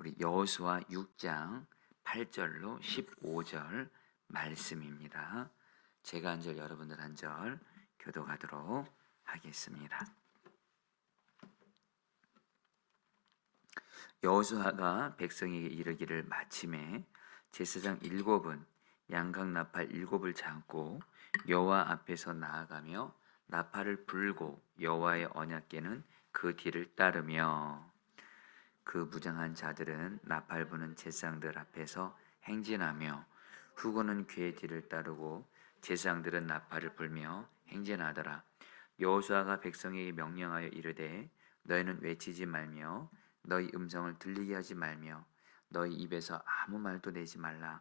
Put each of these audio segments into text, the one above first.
우리 여호수아 6장 8절로 15절 말씀입니다. 제가 한 절, 여러분들 한 절 교독하도록 하겠습니다. 여호수아가 백성에게 이르기를 마침에 제사장 7은 양각 나팔 7을 잡고 여호와 앞에서 나아가며 나팔을 불고 여호와의 언약궤는 그 뒤를 따르며 그 무장한 자들은 나팔 부는 제사장들 앞에서 행진하며 후군은 궤 뒤를 따르고 제사장들은 나팔을 불며 행진하더라. 여호수아가 백성에게 명령하여 이르되 너희는 외치지 말며 너희 음성을 들리게 하지 말며 너희 입에서 아무 말도 내지 말라.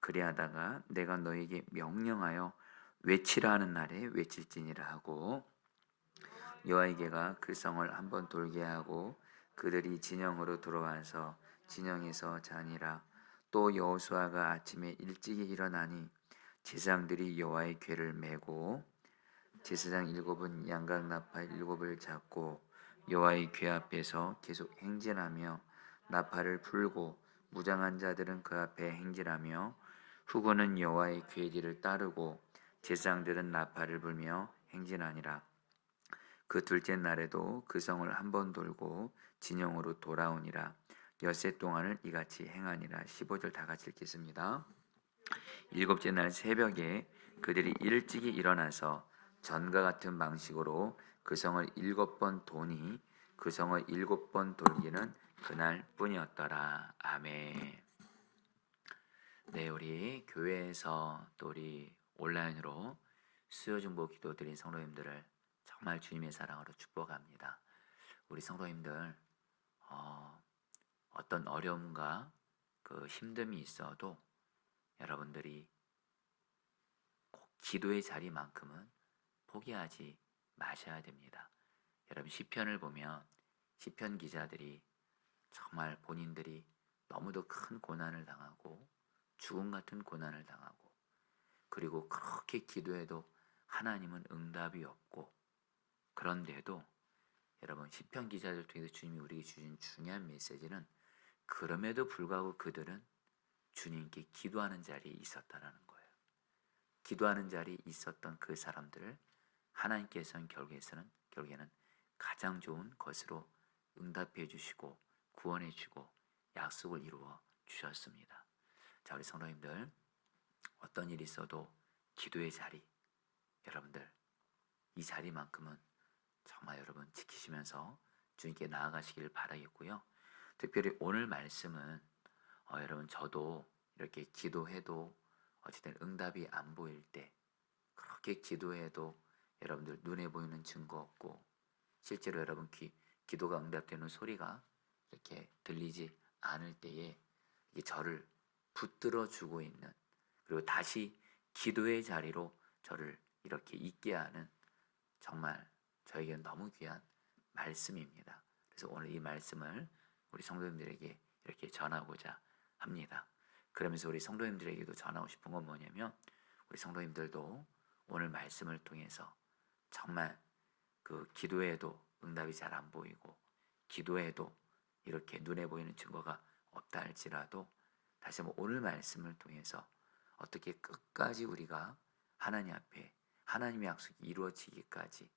그리하다가 내가 너희에게 명령하여 외치라 하는 날에 외칠지니라 하고 여호와의 궤가 그 성을 한번 돌게 하고 그들이 진영으로 들어와서 진영에서 자니라. 또 여호수아가 아침에 일찍이 일어나니 제사장들이 여호와의 궤를 메고 제사장 7은 양각 나팔 7을 잡고 여호와의 궤 앞에서 계속 행진하며 나팔을 불고 무장한 자들은 그 앞에 행진하며 후군은 여호와의 궤 뒤를 따르고 제사장들은 나팔을 불며 행진하니라. 그 둘째 날에도 그 성을 한번 돌고 진영으로 돌아오니라. 엿새 동안을 이같이 행하니라. 15절 다 같이 읽겠습니다. 일곱째 날 새벽에 그들이 일찍이 일어나서 전과 같은 방식으로 그 성을 7번 도니 그 성을 7번 돌기는 그날 뿐이었더라. 아멘. 네, 우리 교회에서 또 우리 온라인으로 수요 중보 기도 드린 성도님들을 정말 주님의 사랑으로 축복합니다. 우리 성도님들 어떤 어려움과 그 힘듦이 있어도 여러분들이 꼭 기도의 자리만큼은 포기하지 마셔야 됩니다. 여러분 시편을 보면 시편 기자들이 정말 본인들이 너무도 큰 고난을 당하고 죽음 같은 고난을 당하고 그리고 그렇게 기도해도 하나님은 응답이 없고 그런데도 여러분 시편 기자들 통해서 주님이 우리에게 주신 중요한 메시지는 그럼에도 불구하고 그들은 주님께 기도하는 자리에 있었다라는 거예요. 기도하는 자리에 있었던 그 사람들을 하나님께서는 결국에는 가장 좋은 것으로 응답해 주시고 구원해 주고 약속을 이루어 주셨습니다. 자, 우리 성도님들 어떤 일이 있어도 기도의 자리 여러분들 이 자리만큼은 정말 여러분 지키시면서 주님께 나아가시기를 바라겠고요. 특별히 오늘 말씀은 여러분 저도 이렇게 기도해도 어쨌든 응답이 안 보일 때 그렇게 기도해도 여러분들 눈에 보이는 증거 없고 실제로 여러분 기도가 응답되는 소리가 이렇게 들리지 않을 때에 이게 저를 붙들어 주고 있는 그리고 다시 기도의 자리로 저를 이렇게 있게 하는 정말 저에게는 너무 귀한 말씀입니다. 그래서 오늘 이 말씀을 우리 성도님들에게 이렇게 전하고자 합니다. 그러면서 우리 성도님들에게도 전하고 싶은 건 뭐냐면 우리 성도님들도 오늘 말씀을 통해서 정말 그 기도해도 응답이 잘 안 보이고 기도해도 이렇게 눈에 보이는 증거가 없다 할지라도 다시 한번 오늘 말씀을 통해서 어떻게 끝까지 우리가 하나님 앞에 하나님의 약속이 이루어지기까지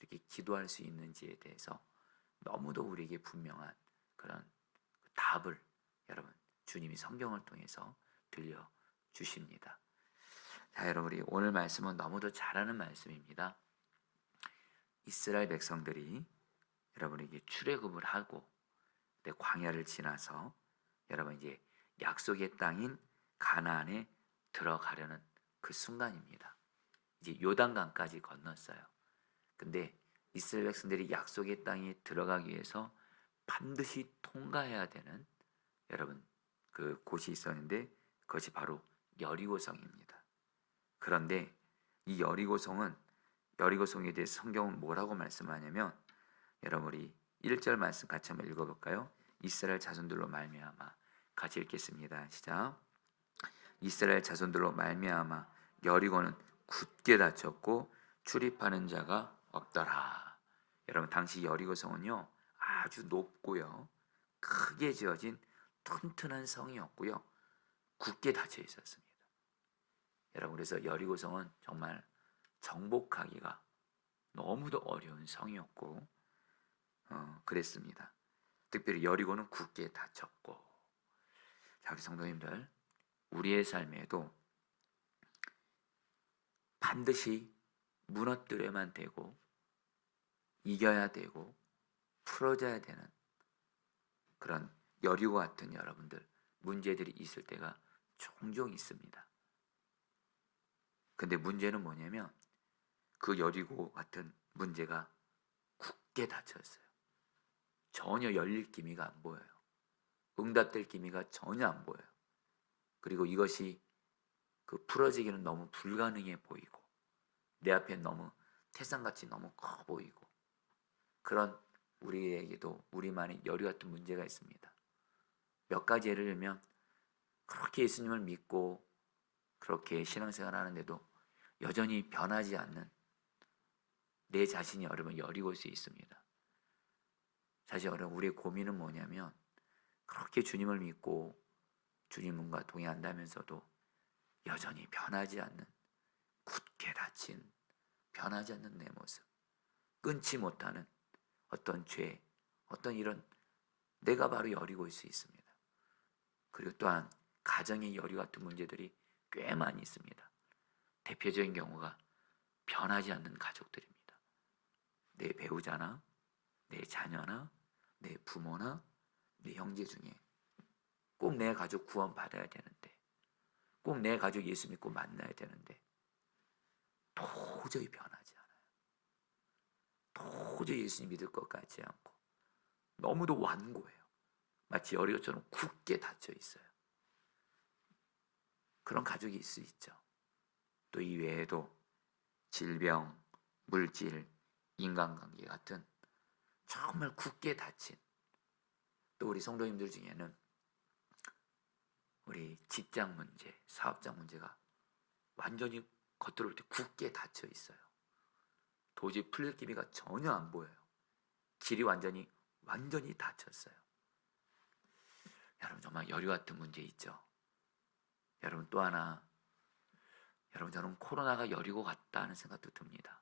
이렇게 기도할 수 있는지에 대해서 너무도 우리에게 분명한 그런 답을 여러분 주님이 성경을 통해서 들려주십니다. 자, 여러분 우리 오늘 말씀은 너무도 잘 아는 말씀입니다. 이스라엘 백성들이 여러분에게 출애굽을 하고 광야를 지나서 여러분 이제 약속의 땅인 가나안에 들어가려는 그 순간입니다. 이제 요단강까지 건넜어요. 근데 이스라엘 백성들이 약속의 땅에 들어가기 위해서 반드시 통과해야 되는 여러분 그 곳이 있었는데 그것이 바로 여리고성입니다. 그런데 이 여리고성에 대해서 성경은 뭐라고 말씀하냐면 여러분 우리 1절 말씀 같이 한번 읽어볼까요? 이스라엘 자손들로 말미암아 같이 읽겠습니다. 시작. 이스라엘 자손들로 말미암아 여리고는 굳게 닫혔고 출입하는 자가 없더라. 여러분 당시 여리고성은요 아주 높고요 크게 지어진 튼튼한 성이었고요. 굳게 닫혀 있었습니다. 여러분, 그래서 여리고성은 정말 정복하기가 너무도 어려운 성이었고 그랬습니다. 특별히 여리고는 굳게 닫혔고. 자, 우리 성도님들, 우리의 삶에도 반드시 무너뜨려야만 되고 이겨야 되고 풀어져야 되는 그런 여리고 같은 여러분들 문제들이 있을 때가 종종 있습니다. 근데 문제는 뭐냐면 그 여리고 같은 문제가 굳게 닫혔어요. 전혀 열릴 기미가 안 보여요. 응답될 기미가 전혀 안 보여요. 그리고 이것이 그 풀어지기는 너무 불가능해 보이고 내 앞에 너무 태산같이 너무 커 보이고 그런 우리에게도 우리만의 여리 같은 문제가 있습니다. 몇 가지 예를 들면 그렇게 예수님을 믿고 그렇게 신앙생활 하는데도 여전히 변하지 않는 내 자신이 여러분 여리고일 수 있습니다. 사실 여러분 우리의 고민은 뭐냐면 그렇게 주님을 믿고 주님과 동행한다면서도 여전히 변하지 않는 굳게 닫힌 변하지 않는 내 모습, 끊지 못하는 어떤 죄, 어떤 이런 내가 바로 여리고일 수 있습니다. 그리고 또한 가정의 여리 같은 문제들이 꽤 많이 있습니다. 대표적인 경우가 변하지 않는 가족들입니다. 내 배우자나 내 자녀나 내 부모나 내 형제 중에 꼭 내 가족 구원 받아야 되는데 꼭 내 가족 예수 믿고 만나야 되는데 도저히 변하지 않아요. 도저히 예수님 믿을 것 같지 않고 너무도 완고해요. 마치 여리고처럼 굳게 닫혀 있어요. 그런 가족이 있을 수 있죠. 또 이 외에도 질병, 물질, 인간관계 같은 정말 굳게 닫힌 또 우리 성도님들 중에는 우리 직장 문제, 사업장 문제가 완전히 겉으로 볼 때 굳게 닫혀 있어요. 도저히 풀릴 기미가 전혀 안 보여요. 길이 완전히 닫혔어요. 여러분 정말 여리 같은 문제 있죠. 여러분 또 하나, 여러분 저는 코로나가 여리고 같다는 생각도 듭니다.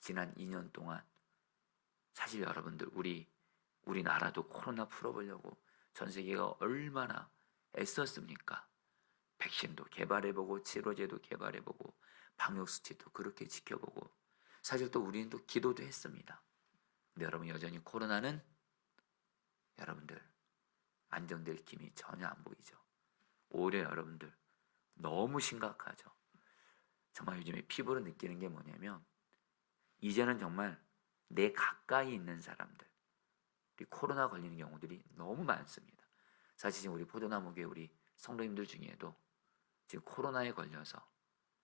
지난 2년 동안 사실 여러분들 우리나라도 코로나 풀어보려고 전 세계가 얼마나 애썼습니까? 백신도 개발해보고 치료제도 개발해보고 방역수칙도 그렇게 지켜보고 사실 또 우리는 또 기도도 했습니다. 근데 여러분 여전히 코로나는 여러분들 안정될 기미 전혀 안 보이죠. 오히려 여러분들 너무 심각하죠. 정말 요즘에 피부로 느끼는 게 뭐냐면 이제는 정말 내 가까이 있는 사람들 코로나 걸리는 경우들이 너무 많습니다. 사실 지금 우리 포도나무교회 우리 성도님들 중에도 지금 코로나에 걸려서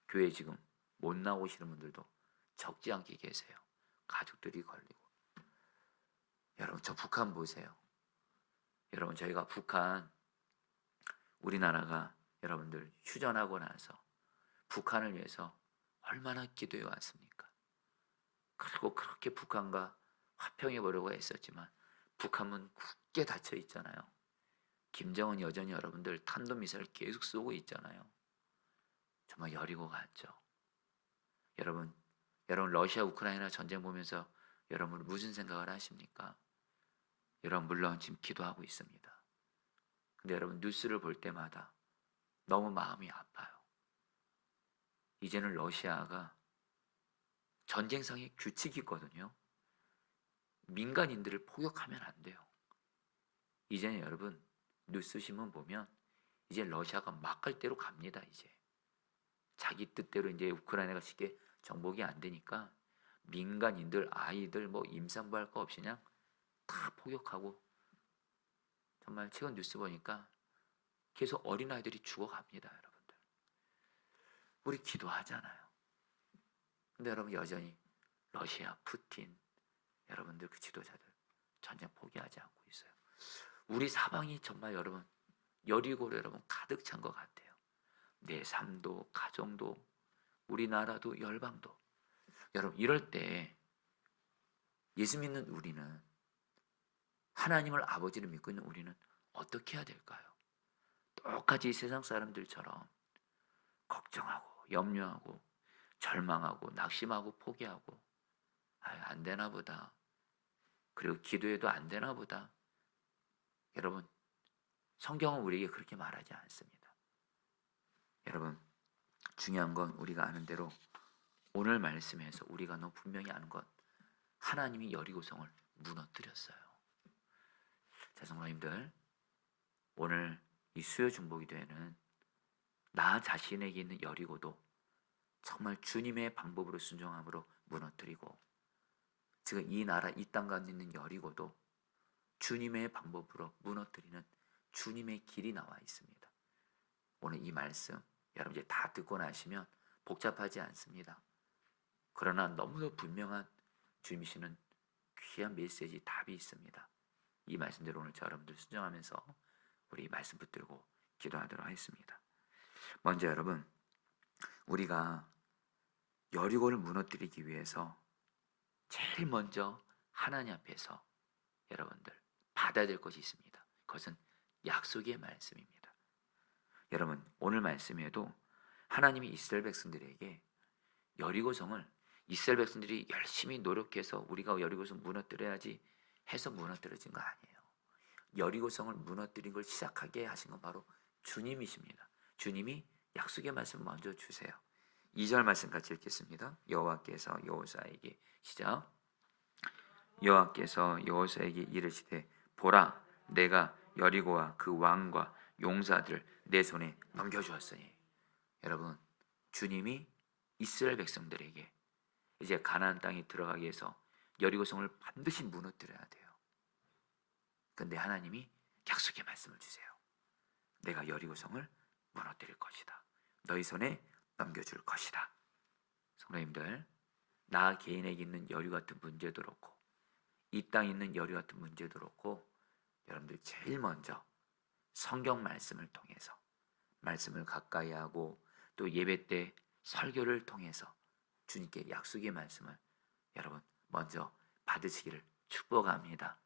교회 지금 못 나오시는 분들도 적지 않게 계세요. 가족들이 걸리고. 여러분 저 북한 보세요. 여러분 저희가 북한 우리나라가 여러분들 휴전하고 나서 북한을 위해서 얼마나 기도해 왔습니까? 그리고 그렇게 북한과 화평해 보려고 했었지만 북한은 굳게 닫혀 있잖아요. 김정은 여전히 여러분들 탄도미사일 계속 쏘고 있잖아요. 정말 여리고 같죠. 여러분 러시아 우크라이나 전쟁 보면서 여러분 무슨 생각을 하십니까? 여러분 물론 지금 기도하고 있습니다. 근데 여러분 뉴스를 볼 때마다 너무 마음이 아파요. 이제는 러시아가 전쟁상의 규칙이 있거든요. 민간인들을 포격하면 안 돼요. 이제는 여러분 뉴스 신문 보면 이제 러시아가 막 할 대로 갑니다. 이제 자기 뜻대로 이제 우크라이나가 쉽게 정복이 안 되니까 민간인들, 아이들 뭐 임산부 할 거 없이 그냥 다 포격하고 정말 최근 뉴스 보니까 계속 어린아이들이 죽어갑니다. 여러분들 우리 기도하잖아요. 근데 여러분 여전히 러시아, 푸틴 여러분들 그 지도자들 전쟁 포기하지 않고 있어요. 우리 사방이 정말 여러분 여리고로 여러분 가득 찬 것 같아요. 내 삶도 가정도 우리나라도 열방도. 여러분 이럴 때 예수 믿는 우리는 하나님을 아버지를 믿고 있는 우리는 어떻게 해야 될까요? 똑같이 세상 사람들처럼 걱정하고 염려하고 절망하고 낙심하고 포기하고 안 되나 보다. 그리고 기도해도 안 되나 보다. 여러분, 성경은 우리에게 그렇게 말하지 않습니다. 여러분, 중요한 건 우리가 아는 대로 오늘 말씀에서 우리가 너무 분명히 아는 것, 하나님이 여리고성을 무너뜨렸어요. 자, 성도님들, 오늘 이 수요 중보기도회는 나 자신에게 있는 여리고도 정말 주님의 방법으로 순종함으로 무너뜨리고, 지금 이 나라 이 땅 가운데 있는 여리고도 주님의 방법으로 무너뜨리는 주님의 길이 나와 있습니다. 오늘 이 말씀 여러분 이제 다 듣고 나시면 복잡하지 않습니다. 그러나 너무도 분명한 주님이시는 귀한 메시지 답이 있습니다. 이 말씀대로 오늘 저 여러분들 순종하면서 우리 말씀 붙들고 기도하도록 하겠습니다. 먼저 여러분, 우리가 여리고를 무너뜨리기 위해서 제일 먼저 하나님 앞에서 여러분들 받아야 될 것이 있습니다. 그것은 약속의 말씀입니다. 여러분, 오늘 말씀에도 하나님이 이스라엘 백성들에게 여리고성을 이스라엘 백성들이 열심히 노력해서 우리가 여리고성 무너뜨려야지 해서 무너뜨려진 거 아니에요. 여리고성을 무너뜨린 걸 시작하게 하신 건 바로 주님이십니다. 주님이 약속의 말씀을 먼저 주세요. 2절 말씀 같이 읽겠습니다. 여호와께서 여호사에게 시작. 여호와께서 여호사에게 이르시되 보라, 내가 여리고와 그 왕과 용사들을 내 손에 넘겨주었으니. 여러분, 주님이 이스라엘 백성들에게 이제 가나안 땅에 들어가기 위해서 여리고성을 반드시 무너뜨려야 돼요. 근데 하나님이 약속의 말씀을 주세요. 내가 여리고성을 무너뜨릴 것이다. 너희 손에 넘겨줄 것이다. 성도님들, 나 개인에게 있는 여리 같은 문제도 그렇고 이 땅에 있는 여리 같은 문제도 그렇고 여러분들 제일 먼저 성경 말씀을 통해서 말씀을 가까이 하고 또 예배 때 설교를 통해서 주님께 약속의 말씀을 여러분 먼저 받으시기를 축복합니다.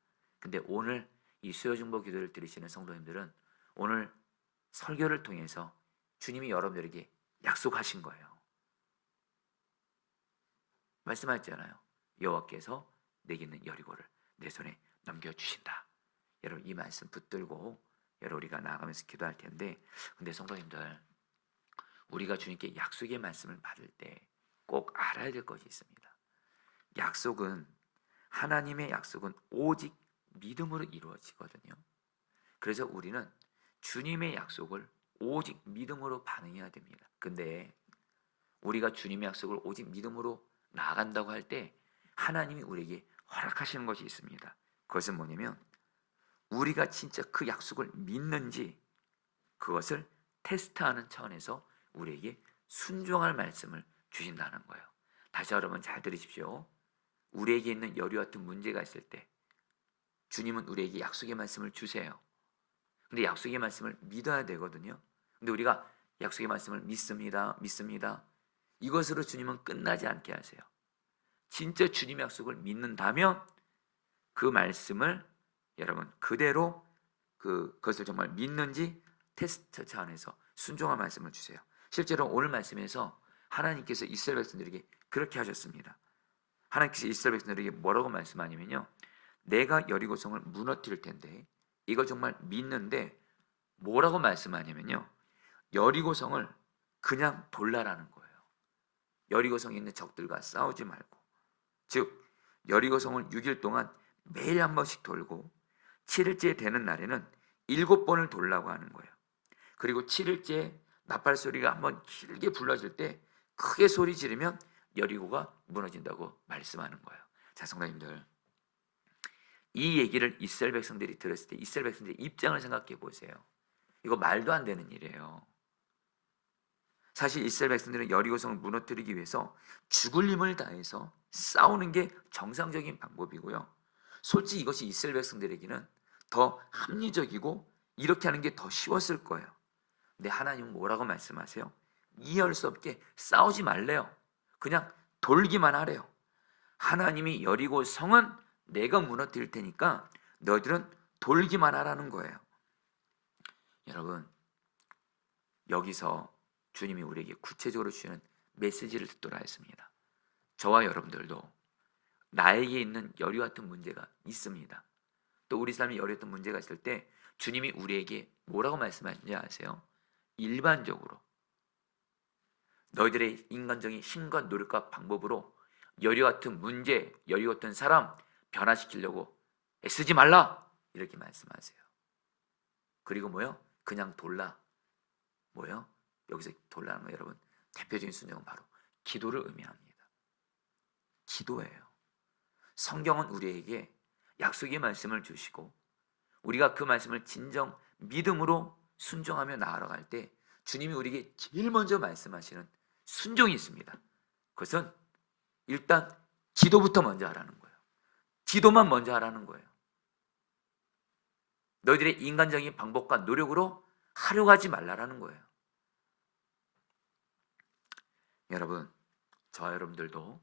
근데 오늘 이 수요중보 기도를 들으시는 성도님들은 오늘 설교를 통해서 주님이 여러분들에게 약속하신 거예요. 말씀하셨잖아요. 여호와께서 내게 있는 여리고를 내 손에 넘겨주신다. 여러분 이 말씀 붙들고 여러분 우리가 나아가면서 기도할 텐데, 근데 성도님들, 우리가 주님께 약속의 말씀을 받을 때 꼭 알아야 될 것이 있습니다. 약속은, 하나님의 약속은 오직 믿음으로 이루어지거든요. 그래서 우리는 주님의 약속을 오직 믿음으로 반응해야 됩니다. 근데 우리가 주님의 약속을 오직 믿음으로 나아간다고 할 때 하나님이 우리에게 허락하시는 것이 있습니다. 그것은 뭐냐면 우리가 진짜 그 약속을 믿는지 그것을 테스트하는 차원에서 우리에게 순종할 말씀을 주신다는 거예요. 다시 여러분 잘 들으십시오. 우리에게 있는 여리 같은 문제가 있을 때 주님은 우리에게 약속의 말씀을 주세요. 근데 약속의 말씀을 믿어야 되거든요. 근데 우리가 약속의 말씀을 믿습니다. 이것으로 주님은 끝나지 않게 하세요. 진짜 주님의 약속을 믿는다면 그 말씀을 여러분 그대로 그것을 정말 믿는지 테스트 차원에서 순종할 말씀을 주세요. 실제로 오늘 말씀에서 하나님께서 이스라엘 백성들에게 그렇게 하셨습니다. 하나님께서 이스라엘 백성들에게 뭐라고 말씀하냐면요, 내가 여리고성을 무너뜨릴 텐데 이거 정말 믿는데 뭐라고 말씀하냐면요, 여리고성을 그냥 돌라라는 거예요. 여리고성에 있는 적들과 싸우지 말고, 즉 여리고성을 6일 동안 매일 한 번씩 돌고 7일째 되는 날에는 7번을 돌라고 하는 거예요. 그리고 7일째 나팔 소리가 한번 길게 불러질 때 크게 소리 지르면 여리고가 무너진다고 말씀하는 거예요. 자, 성도님들, 이 얘기를 이스라엘 백성들이 들었을 때 이스라엘 백성들의 입장을 생각해 보세요. 이거 말도 안 되는 일이에요. 사실 이스라엘 백성들은 여리고성을 무너뜨리기 위해서 죽을 힘을 다해서 싸우는 게 정상적인 방법이고요. 솔직히 이것이 이스라엘 백성들에게는 더 합리적이고 이렇게 하는 게 더 쉬웠을 거예요. 근데 하나님은 뭐라고 말씀하세요? 이해할 수 없게 싸우지 말래요. 그냥 돌기만 하래요. 하나님이 여리고 성은 내가 무너뜨릴 테니까 너희들은 돌기만 하라는 거예요. 여러분, 여기서 주님이 우리에게 구체적으로 주시는 메시지를 듣도록 하겠습니다. 저와 여러분들도 나에게 있는 열이 같은 문제가 있습니다. 또 우리 삶에 열이 같은 문제가 있을 때 주님이 우리에게 뭐라고 말씀하시는지 아세요? 일반적으로 너희들의 인간적인 힘과 노력과 방법으로 열이 같은 문제, 열이 같은 사람 변화시키려고 애쓰지 말라, 이렇게 말씀하세요. 그리고 뭐요? 그냥 돌라. 뭐요? 여기서 돌라는 거 여러분, 대표적인 순종은 바로 기도를 의미합니다. 기도예요. 성경은 우리에게 약속의 말씀을 주시고 우리가 그 말씀을 진정 믿음으로 순종하며 나아갈 때 주님이 우리에게 제일 먼저 말씀하시는 순종이 있습니다. 그것은 일단 기도부터 먼저 하라는 거예요. 기도만 먼저 하라는 거예요. 너희들의 인간적인 방법과 노력으로 하려고 하지 말라라는 거예요. 여러분, 저와 여러분들도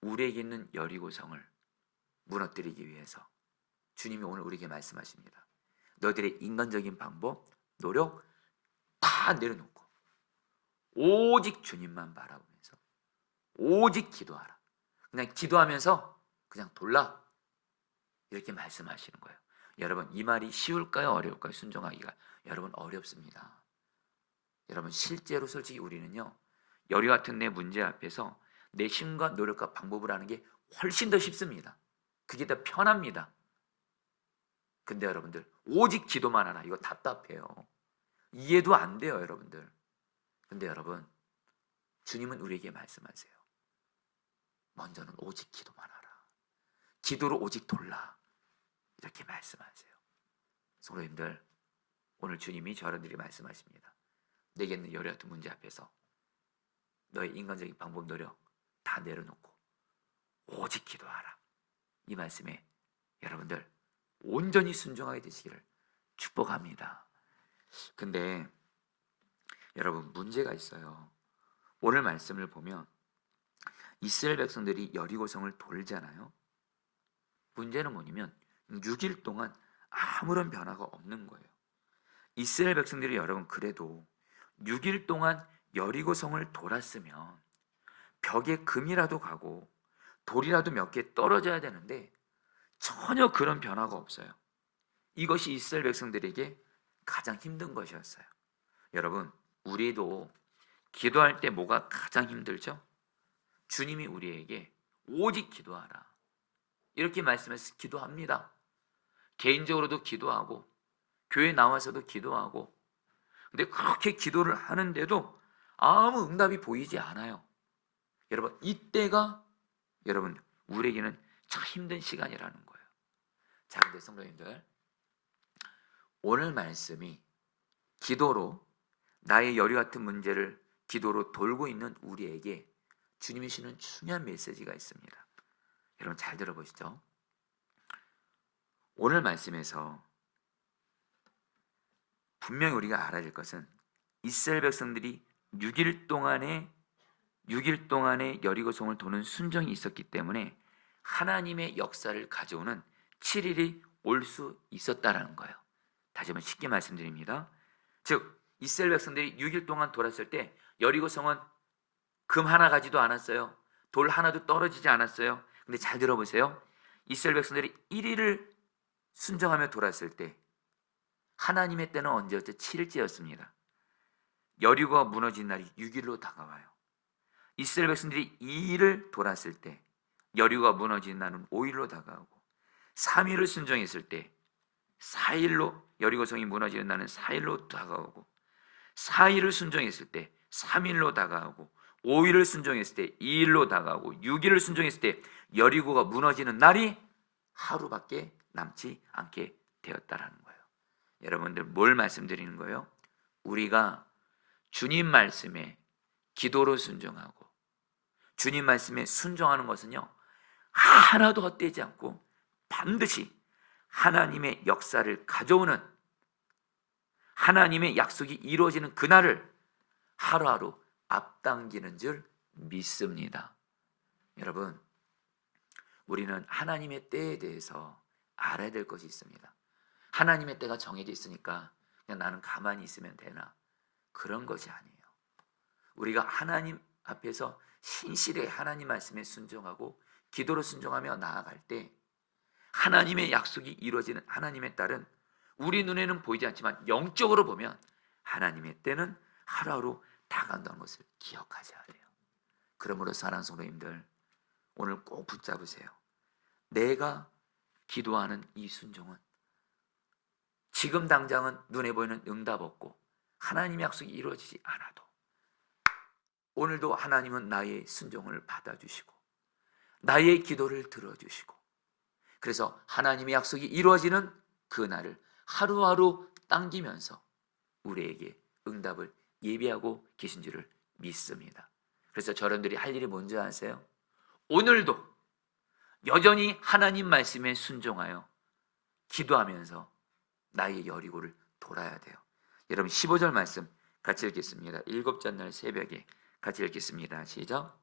우리에게 있는 여리고성을 무너뜨리기 위해서 주님이 오늘 우리에게 말씀하십니다. 너희들의 인간적인 방법, 노력 다 내려놓고 오직 주님만 바라보면서 오직 기도하라. 그냥 기도하면서 그냥 돌라, 이렇게 말씀하시는 거예요. 여러분, 이 말이 쉬울까요? 어려울까요? 순종하기가. 여러분, 어렵습니다. 여러분, 실제로 솔직히 우리는요, 열이 같은 내 문제 앞에서 내 힘과 노력과 방법을 하는 게 훨씬 더 쉽습니다. 그게 더 편합니다. 근데 여러분들, 오직 기도만 하라, 이거 답답해요. 이해도 안 돼요, 여러분들. 근데 여러분, 주님은 우리에게 말씀하세요. 먼저는 오직 기도만 하라. 기도로 오직 돌라, 이렇게 말씀하세요. 성도님들, 오늘 주님이 저러들이 말씀하십니다. 내게 있는 열이 같은 문제 앞에서 너의 인간적인 방법, 노력 다 내려놓고 오직 기도하라. 이 말씀에 여러분들 온전히 순종하게 되시기를 축복합니다. 근데 여러분, 문제가 있어요. 오늘 말씀을 보면 이스라엘 백성들이 여리고성을 돌잖아요. 문제는 뭐냐면 6일 동안 아무런 변화가 없는 거예요. 이스라엘 백성들이 여러분 그래도 6일 동안 여리고성을 돌았으면 벽에 금이라도 가고 돌이라도 몇 개 떨어져야 되는데 전혀 그런 변화가 없어요. 이것이 이스라엘 백성들에게 가장 힘든 것이었어요. 여러분, 우리도 기도할 때 뭐가 가장 힘들죠? 주님이 우리에게 오직 기도하라, 이렇게 말씀해서 기도합니다. 개인적으로도 기도하고 교회 나와서도 기도하고, 근데 그렇게 기도를 하는데도 아무 응답이 보이지 않아요. 여러분, 이때가 여러분 우리에게는 참 힘든 시간이라는 거예요. 자, 근데 성도님들, 오늘 말씀이 기도로 나의 열이 같은 문제를 기도로 돌고 있는 우리에게 주님이 주시는 중요한 메시지가 있습니다. 여러분 잘 들어보시죠. 오늘 말씀에서 분명히 우리가 알아야 될 것은 이스라엘 백성들이 6일 동안의 여리고성을 도는 순종이 있었기 때문에 하나님의 역사를 가져오는 7일이 올 수 있었다라는 거예요. 다시 한번 쉽게 말씀드립니다. 즉 이스라엘 백성들이 6일 동안 돌았을 때 여리고성은 금 하나 가지도 않았어요. 돌 하나도 떨어지지 않았어요. 근데 잘 들어보세요. 이스라엘 백성들이 1일을 순종하며 돌았을 때 하나님의 때는 언제였죠? 7일째였습니다. 여리고가 무너진 날이 6일로 다가와요. 이스라엘 백성들이 2일을 돌았을 때 여리고가 무너진 날은 5일로 다가오고, 3일을 순종했을 때 4일로 여리고성이 무너지는 날은 4일로 다가오고, 4일을 순종했을 때 3일로 다가오고, 5일을 순종했을 때 2일로 다가오고, 6일을 순종했을 때 여리고가 무너지는 날이 하루밖에 남지 않게 되었다라는 거예요. 여러분들, 뭘 말씀드리는 거예요? 우리가 주님 말씀에 기도로 순종하고 주님 말씀에 순종하는 것은요, 하나도 헛되지 않고 반드시 하나님의 역사를 가져오는, 하나님의 약속이 이루어지는 그날을 하루하루 앞당기는 줄 믿습니다. 여러분, 우리는 하나님의 때에 대해서 알아야 될 것이 있습니다. 하나님의 때가 정해져 있으니까 그냥 나는 가만히 있으면 되나? 그런 것이 아니에요. 우리가 하나님 앞에서 신실히 하나님 말씀에 순종하고 기도로 순종하며 나아갈 때 하나님의 약속이 이루어지는 하나님의 딸은 우리 눈에는 보이지 않지만 영적으로 보면 하나님의 때는 하루하루 다가간다는 것을 기억하셔야 돼요. 그러므로 사랑하는 성도님들, 오늘 꼭 붙잡으세요. 내가 기도하는 이 순종은 지금 당장은 눈에 보이는 응답 없고 하나님의 약속이 이루어지지 않아도 오늘도 하나님은 나의 순종을 받아주시고 나의 기도를 들어주시고, 그래서 하나님의 약속이 이루어지는 그날을 하루하루 당기면서 우리에게 응답을 예비하고 계신 줄을 믿습니다. 그래서 저런들이 할 일이 뭔지 아세요? 오늘도 여전히 하나님 말씀에 순종하여 기도하면서 나의 여리고를 돌아야 돼요. 여러분 15절 말씀 같이 읽겠습니다. 일곱째 날 새벽에 같이 읽겠습니다. 시작.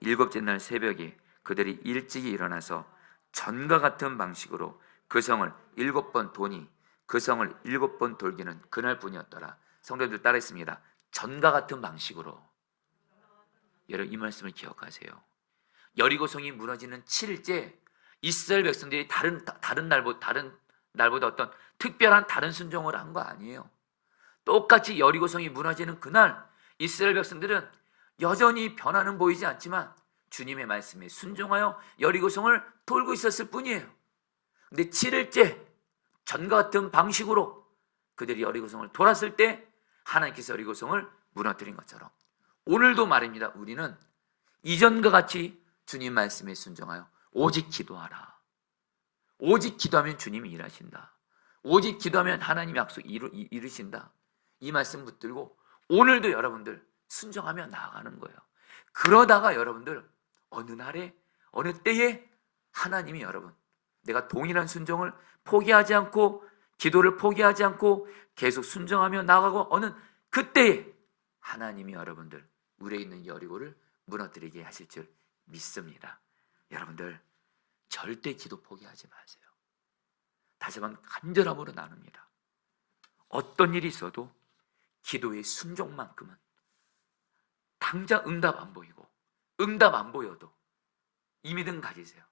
일곱째 날 새벽에 그들이 일찍이 일어나서 전과 같은 방식으로 그 성을 7번 도니 그 성을 7번 돌기는 그날뿐이었더라. 성도들 따라했습니다. 전과 같은 방식으로. 여러분 이 말씀을 기억하세요. 여리고성이 무너지는 7일째 이스라엘 백성들이 다른 날보다 어떤 특별한 다른 순종을 한 거 아니에요. 똑같이 여리고성이 무너지는 그날 이스라엘 백성들은 여전히 변화는 보이지 않지만 주님의 말씀에 순종하여 여리고성을 돌고 있었을 뿐이에요. 근데 7일째 전과 같은 방식으로 그들이 여리고성을 돌았을 때 하나님께서 여리고성을 무너뜨린 것처럼 오늘도 말입니다. 우리는 이전과 같이 주님 말씀에 순종하여 오직 기도하라. 오직 기도하면 주님이 일하신다. 오직 기도하면 하나님 약속 이루신다. 이 말씀 붙들고 오늘도 여러분들 순종하며 나아가는 거예요. 그러다가 여러분들 어느 날에 어느 때에 하나님이 여러분 내가 동일한 순종을 포기하지 않고 기도를 포기하지 않고 계속 순종하며 나아가고 어느 그때에 하나님이 여러분들 우리에 있는 여리고를 무너뜨리게 하실 줄 믿습니다. 여러분들 절대 기도 포기하지 마세요. 다시 한번 간절함으로 나눕니다. 어떤 일이 있어도 기도의 순종만큼은 당장 응답 안 보이고 응답 안 보여도 이 믿음 가지세요.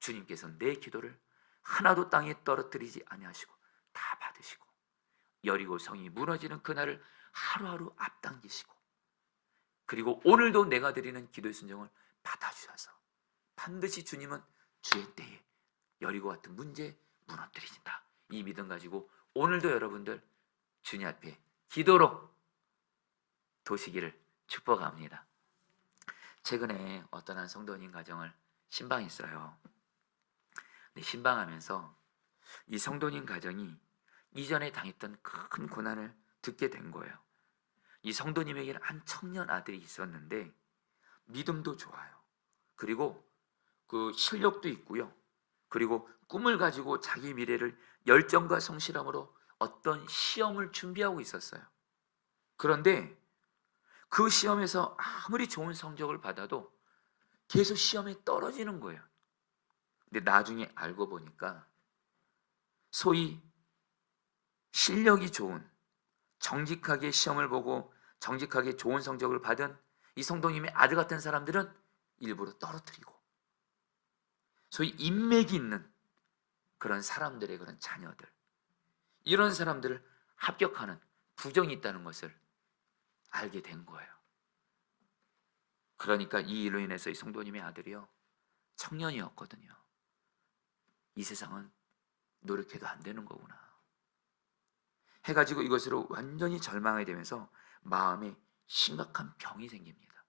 주님께서 내 기도를 하나도 땅에 떨어뜨리지 아니하시고 다 받으시고 여리고 성이 무너지는 그날을 하루하루 앞당기시고 그리고 오늘도 내가 드리는 기도의 순종을 받아주셔서 반드시 주님은 주의 때에 여리고 같은 문제 무너뜨리신다. 이 믿음 가지고 오늘도 여러분들 주님 앞에 기도로 도시기를 축복합니다. 최근에 어떤 한 성도님 가정을 신방했어요. 근데 신방하면서 이 성도님 가정이 이전에 당했던 큰 고난을 듣게 된 거예요. 이 성도님에게는 한 청년 아들이 있었는데 믿음도 좋아요. 그리고 그 실력도 있고요. 그리고 꿈을 가지고 자기 미래를 열정과 성실함으로 어떤 시험을 준비하고 있었어요. 그런데 그 시험에서 아무리 좋은 성적을 받아도 계속 시험에 떨어지는 거예요. 근데 나중에 알고 보니까 소위 실력이 좋은 정직하게 시험을 보고 정직하게 좋은 성적을 받은 이 성도님의 아들 같은 사람들은 일부러 떨어뜨리고 소위 인맥이 있는 그런 사람들의 그런 자녀들 이런 사람들을 합격하는 부정이 있다는 것을 알게 된 거예요. 그러니까 이 일로 인해서 이 성도님의 아들이요 청년이었거든요. 이 세상은 노력해도 안 되는 거구나 해가지고 이것으로 완전히 절망하게 되면서 마음에 심각한 병이 생깁니다.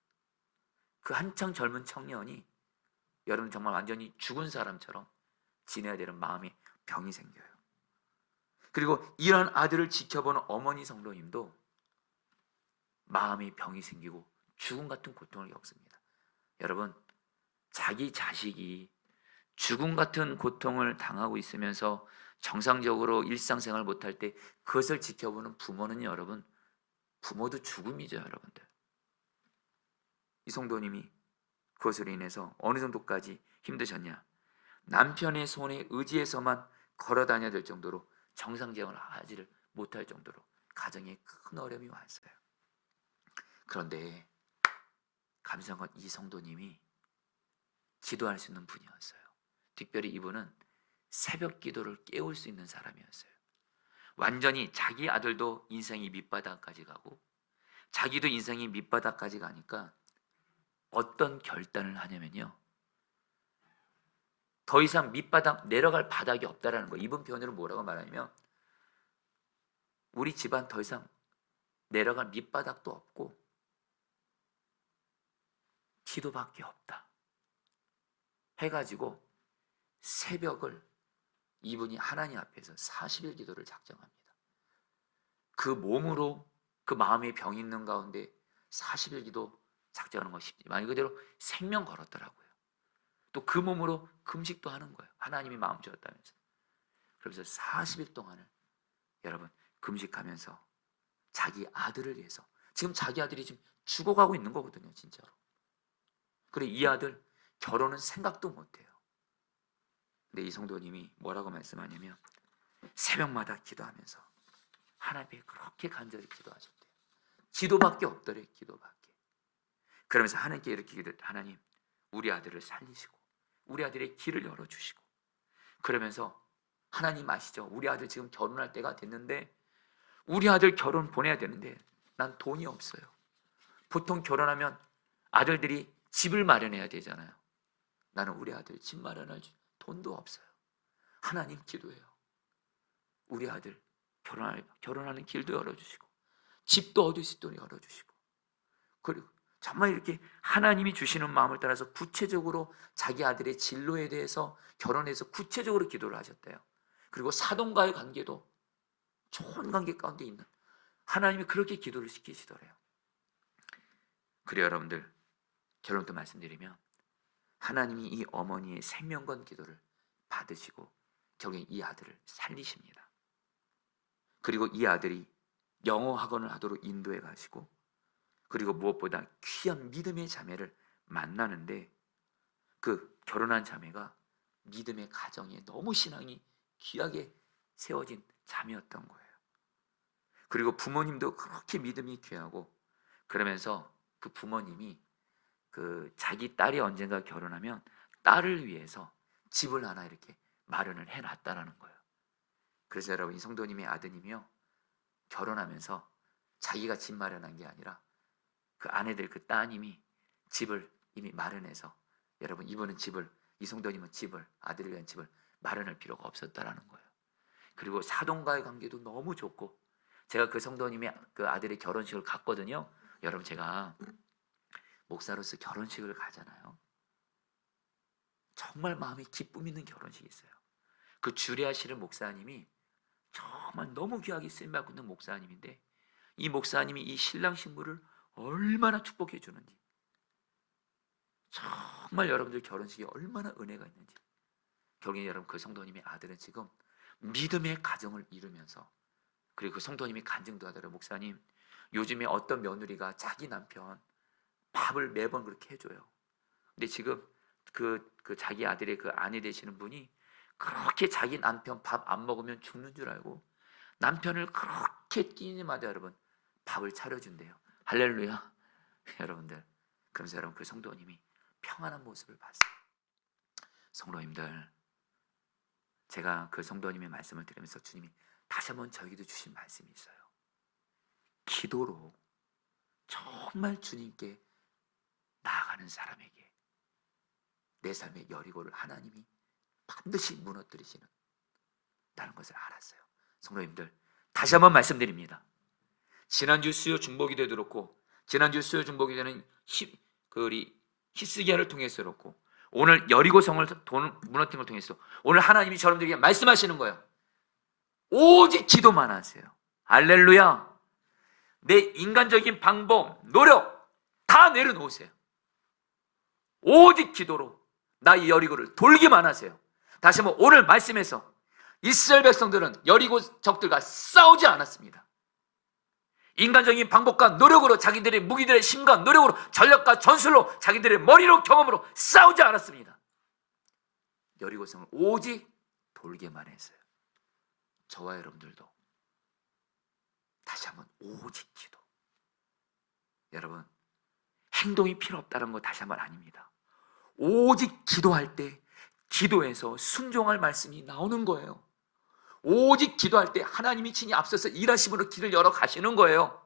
그 한창 젊은 청년이 여러분 정말 완전히 죽은 사람처럼 지내야 되는 마음에 병이 생겨요. 그리고 이런 아들을 지켜보는 어머니 성도님도 마음에 병이 생기고 죽음 같은 고통을 겪습니다. 여러분 자기 자식이 죽음 같은 고통을 당하고 있으면서 정상적으로 일상생활을 못할 때 그것을 지켜보는 부모는 여러분 부모도 죽음이죠. 여러분들 이 성도님이 그것으로 인해서 어느 정도까지 힘드셨냐 남편의 손에 의지해서만 걸어 다녀야 될 정도로 정상생활을 하지를 못할 정도로 가정에 큰 어려움이 왔어요. 그런데 감사한 건 이 성도님이 기도할 수 있는 분이었어요. 특별히 이분은 새벽 기도를 깨울 수 있는 사람이었어요. 완전히 자기 아들도 인생이 밑바닥까지 가고 자기도 인생이 밑바닥까지 가니까 어떤 결단을 하냐면요, 더 이상 밑바닥 내려갈 바닥이 없다라는 거예요. 이분 표현으로 뭐라고 말하냐면 우리 집안 더 이상 내려갈 밑바닥도 없고 기도밖에 없다 해가지고 새벽을 이분이 하나님 앞에서 40일 기도를 작정합니다. 그 몸으로 그 마음의 병이 있는 가운데 40일 기도 작정하는 거 쉽지, 말 그대로 생명 걸었더라고요. 또 그 몸으로 금식도 하는 거예요. 하나님이 마음 주었다면서. 그래서 40일 동안을 여러분 금식하면서 자기 아들을 위해서, 지금 자기 아들이 지금 죽어가고 있는 거거든요, 진짜로. 그래 이 아들 결혼은 생각도 못해요. 근데 이 성도님이 뭐라고 말씀하냐면 새벽마다 기도하면서 하나님께 그렇게 간절히 기도하셨대요. 기도밖에 없더래, 기도밖에. 그러면서 하나님께 이렇게 기도했대요. 하나님, 우리 아들을 살리시고 우리 아들의 길을 열어주시고. 그러면서 하나님 아시죠? 우리 아들 지금 결혼할 때가 됐는데 우리 아들 결혼 보내야 되는데 난 돈이 없어요. 보통 결혼하면 아들들이 집을 마련해야 되잖아요. 나는 우리 아들 집 마련할 돈도 없어요. 하나님 기도해요. 우리 아들 결혼하는 길도 열어주시고 집도 얻을 수 있도록 열어주시고. 그리고 정말 이렇게 하나님이 주시는 마음을 따라서 구체적으로 자기 아들의 진로에 대해서 결혼해서 구체적으로 기도를 하셨대요. 그리고 사돈과의 관계도 좋은 관계 가운데 있는 하나님이 그렇게 기도를 시키시더래요. 그래요 여러분들, 결론도 말씀드리면 하나님이 이 어머니의 생명건 기도를 받으시고 결국에 이 아들을 살리십니다. 그리고 이 아들이 영어 학원을 하도록 인도해 가시고, 그리고 무엇보다 귀한 믿음의 자매를 만나는데 그 결혼한 자매가 믿음의 가정에 너무 신앙이 귀하게 세워진 자매였던 거예요. 그리고 부모님도 그렇게 믿음이 귀하고, 그러면서 그 부모님이 그 자기 딸이 언젠가 결혼하면 딸을 위해서 집을 하나 이렇게 마련을 해놨다라는 거예요. 그래서 여러분 이 성도님의 아드님이요, 결혼하면서 자기가 집 마련한 게 아니라 그 아내들 그 따님이 집을 이미 마련해서, 여러분 이분은 집을, 이 성도님은 집을, 아들을 위한 집을 마련할 필요가 없었다라는 거예요. 그리고 사돈과의 관계도 너무 좋고, 제가 그 성도님의 그 아들의 결혼식을 갔거든요. 여러분 제가 목사로서 결혼식을 가잖아요. 정말 마음에 기쁨 있는 결혼식이 있어요. 그 주례하시는 목사님이 정말 너무 귀하게 쓰임받고 있는 목사님인데 이 목사님이 이 신랑 신부를 얼마나 축복해 주는지, 정말 여러분들 결혼식이 얼마나 은혜가 있는지. 결국에 여러분 그 성도님의 아들은 지금 믿음의 가정을 이루면서, 그리고 그 성도님이 간증도 하더라고요. 목사님, 요즘에 어떤 며느리가 자기 남편 밥을 매번 그렇게 해줘요. 근데 지금 그 자기 아들의 그 아내 되시는 분이 그렇게 자기 남편 밥 안 먹으면 죽는 줄 알고 남편을 그렇게 끼니마다 여러분 밥을 차려준대요. 할렐루야. 여러분들, 그러면서 여러분 그 성도님이 평안한 모습을 봤어요. 성도님들, 제가 그 성도님의 말씀을 들으면서 주님이 다시 한번 저에게도 주신 말씀이 있어요. 기도로 정말 주님께 나아가는 사람에게 내 삶의 여리고를 하나님이 반드시 무너뜨리시는 다는 것을 알았어요. 성도님들, 다시 한번 말씀드립니다. 지난주 수요 중보기도에 들었고, 지난주 수요 중보기도는 우리 히스기야를 통해서 들었고, 오늘 여리고성을 무너뜨린 걸 통해서 오늘 하나님이 여러분들에게 말씀하시는 거예요. 오직 기도만 하세요. 할렐루야. 내 인간적인 방법, 노력 다 내려놓으세요. 오직 기도로 나의 여리고를 돌기만 하세요. 다시 한번 오늘 말씀에서 이스라엘 백성들은 여리고 적들과 싸우지 않았습니다. 인간적인 방법과 노력으로, 자기들의 무기들의 힘과 노력으로, 전략과 전술로, 자기들의 머리로, 경험으로 싸우지 않았습니다. 여리고성을 오직 돌게만 했어요. 저와 여러분들도 다시 한번 오직 기도. 여러분, 행동이 필요 없다는 거 다시 한번 아닙니다. 오직 기도할 때 기도에서 순종할 말씀이 나오는 거예요. 오직 기도할 때 하나님이 친히 앞서서 일하심으로 길을 열어 가시는 거예요.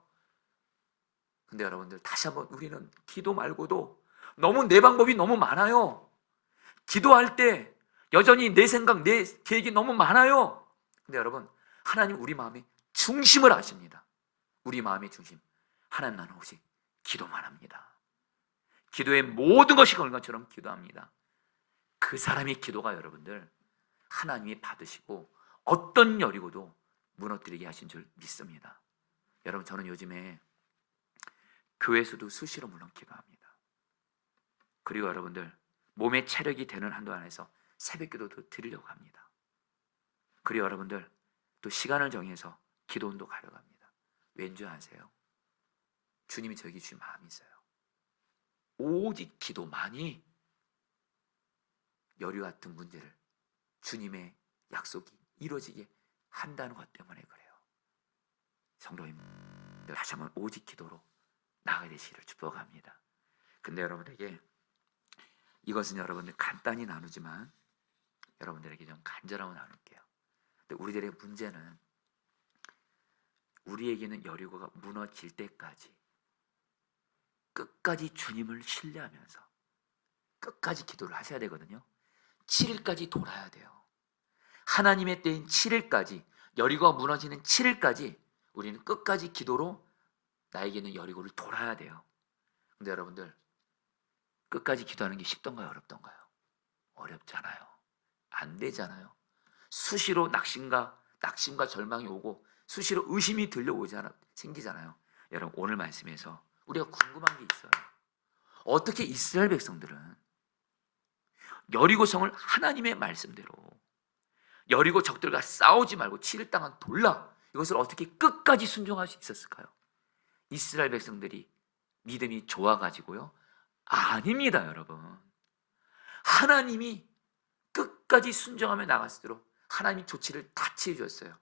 근데 여러분들, 다시 한번 우리는 기도 말고도 너무 내 방법이 너무 많아요. 기도할 때 여전히 내 생각, 내 계획이 너무 많아요. 근데 여러분, 하나님 우리 마음의 중심을 아십니다. 우리 마음의 중심, 하나님 나는 오직 기도만 합니다. 기도의 모든 것이 걸린 것처럼 기도합니다. 그 사람의 기도가 여러분들 하나님이 받으시고 어떤 여리고도 무너뜨리게 하신 줄 믿습니다. 여러분, 저는 요즘에 교회에서도 수시로 물론 기도합니다. 그리고 여러분들, 몸에 체력이 되는 한도 안에서 새벽기도도 드리려고 합니다. 그리고 여러분들, 또 시간을 정해서 기도원도 가려고 합니다. 왠지 아세요? 주님이 저에게 주신 마음이 있어요. 오직 기도만이 여류 같은 문제를 주님의 약속이 이루어지게 한다는 것 때문에 그래요. 성도님들, 다시 한번 오직 기도로 나아가야 되시기를 축복합니다. 근데 여러분에게 이것은 여러분들 간단히 나누지만 여러분들에게 좀 간절하고 나눌게요. 근데 우리들의 문제는 우리에게는 여리고가 무너질 때까지 끝까지 주님을 신뢰하면서 끝까지 기도를 하셔야 되거든요. 7일까지 돌아야 돼요. 하나님의 때인 7일까지, 여리고가 무너지는 7일까지 우리는 끝까지 기도로 나에게는 여리고를 돌아야 돼요. 근데 여러분들, 끝까지 기도하는 게 쉽던가요? 어렵던가요? 어렵잖아요. 안 되잖아요. 수시로 낙심과 절망이 오고 수시로 의심이 생기잖아요. 여러분, 오늘 말씀에서 우리가 궁금한 게 있어요. 어떻게 이스라엘 백성들은 여리고성을 하나님의 말씀대로 여리고 적들과 싸우지 말고 7일 동안 돌라, 이것을 어떻게 끝까지 순종할 수 있었을까요? 이스라엘 백성들이 믿음이 좋아가지고요? 아닙니다, 여러분. 하나님이 끝까지 순종하며 나갔도록 하나님이 조치를 다 취해줬어요.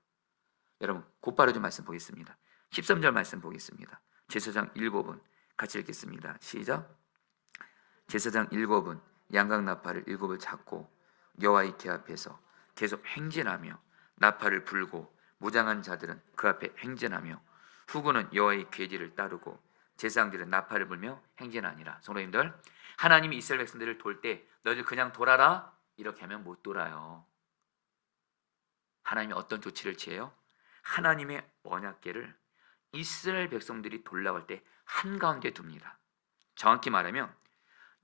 여러분, 곧바로 좀 말씀 보겠습니다. 13절 말씀 보겠습니다. 제사장 7은 같이 읽겠습니다. 시작. 제사장 7은 양각 나팔을 7을 잡고 여호와의 궤 앞에서 계속 행진하며 나팔을 불고 무장한 자들은 그 앞에 행진하며 후군은 여호와의 궤지를 따르고 제사장들은 나팔을 불며 행진하니라. 성도님들, 하나님이 이스라엘 백성들을 돌 때 너희들 그냥 돌아라 이렇게 하면 못 돌아요. 하나님이 어떤 조치를 취해요? 하나님의 언약궤를 이스라엘 백성들이 돌라고 할 때 한가운데 둡니다. 정확히 말하면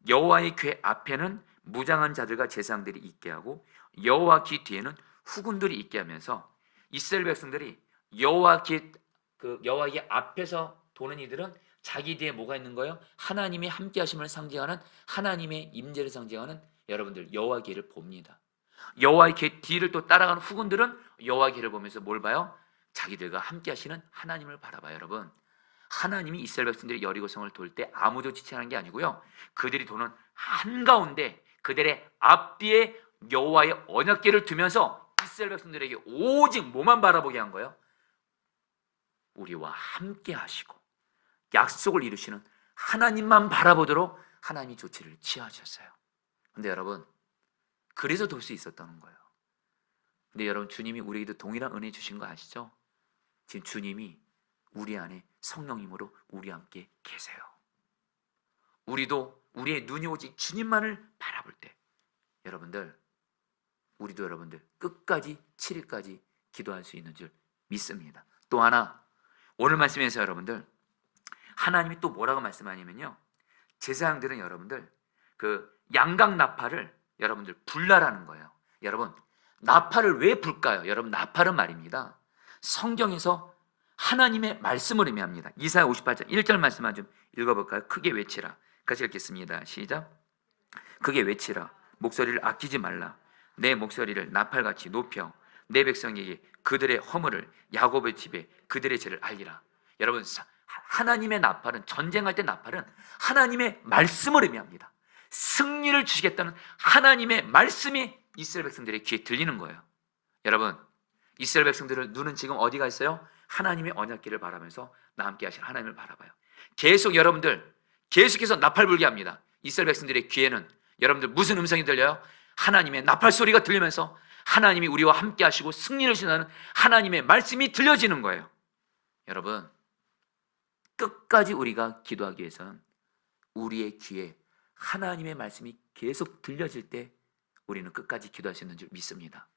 여호와의 궤 앞에는 무장한 자들과 제사장들이 있게 하고 여호와 궤 뒤에는 후군들이 있게 하면서 이스라엘 백성들이 여호와 궤 앞에서 도는 이들은 자기 뒤에 뭐가 있는 거예요? 하나님의 함께하심을 상징하는, 하나님의 임재를 상징하는 여러분들 여호와 궤를 봅니다. 여호와의 궤 뒤를 또 따라가는 후군들은 여호와 궤를 보면서 뭘 봐요? 자기들과 함께하시는 하나님을 바라봐요. 여러분, 하나님이 이스라엘 백성들이 여리고성을 돌 때 아무도 지체하는 게 아니고요, 그들이 도는 한가운데 그들의 앞뒤에 여호와의 언약궤를 두면서 이스라엘 백성들에게 오직 뭐만 바라보게 한 거예요? 우리와 함께 하시고 약속을 이루시는 하나님만 바라보도록 하나님이 조치를 취하셨어요. 근데 여러분, 그래서 돌 수 있었다는 거예요. 근데 여러분, 주님이 우리에게도 동일한 은혜 주신 거 아시죠? 지금 주님이 우리 안에 성령님으로 우리 함께 계세요. 우리도 우리의 눈이 오직 주님만을 바라볼 때 우리도 여러분들 끝까지 7일까지 기도할 수 있는 줄 믿습니다. 또 하나, 오늘 말씀에서 여러분들 하나님이 또 뭐라고 말씀하냐면요, 제사장들은 여러분들 그 양각 나팔을 여러분들 불라라는 거예요. 여러분, 나팔을 왜 불까요? 여러분, 나팔은 말입니다, 성경에서 하나님의 말씀을 의미합니다. 이사야 58장 1절 말씀만 좀 읽어볼까요? 크게 외치라. 같이 읽겠습니다. 시작. 크게 외치라. 목소리를 아끼지 말라. 내 목소리를 나팔같이 높여 내 백성에게 그들의 허물을, 야곱의 집에 그들의 죄를 알리라. 여러분, 하나님의 나팔은, 전쟁할 때 나팔은 하나님의 말씀을 의미합니다. 승리를 주시겠다는 하나님의 말씀이 이스라엘 백성들의 귀에 들리는 거예요. 여러분, 이스라엘 백성들의 눈은 지금 어디가 있어요? 하나님의 언약궤를 바라면서 나 함께 하실 하나님을 바라봐요. 계속 여러분들 계속해서 나팔 불게 합니다. 이스라엘 백성들의 귀에는 여러분들 무슨 음성이 들려요? 하나님의 나팔 소리가 들리면서 하나님이 우리와 함께 하시고 승리를 신하는 하나님의 말씀이 들려지는 거예요. 여러분, 끝까지 우리가 기도하기 위해서는 우리의 귀에 하나님의 말씀이 계속 들려질 때 우리는 끝까지 기도할 수 있는 줄 믿습니다.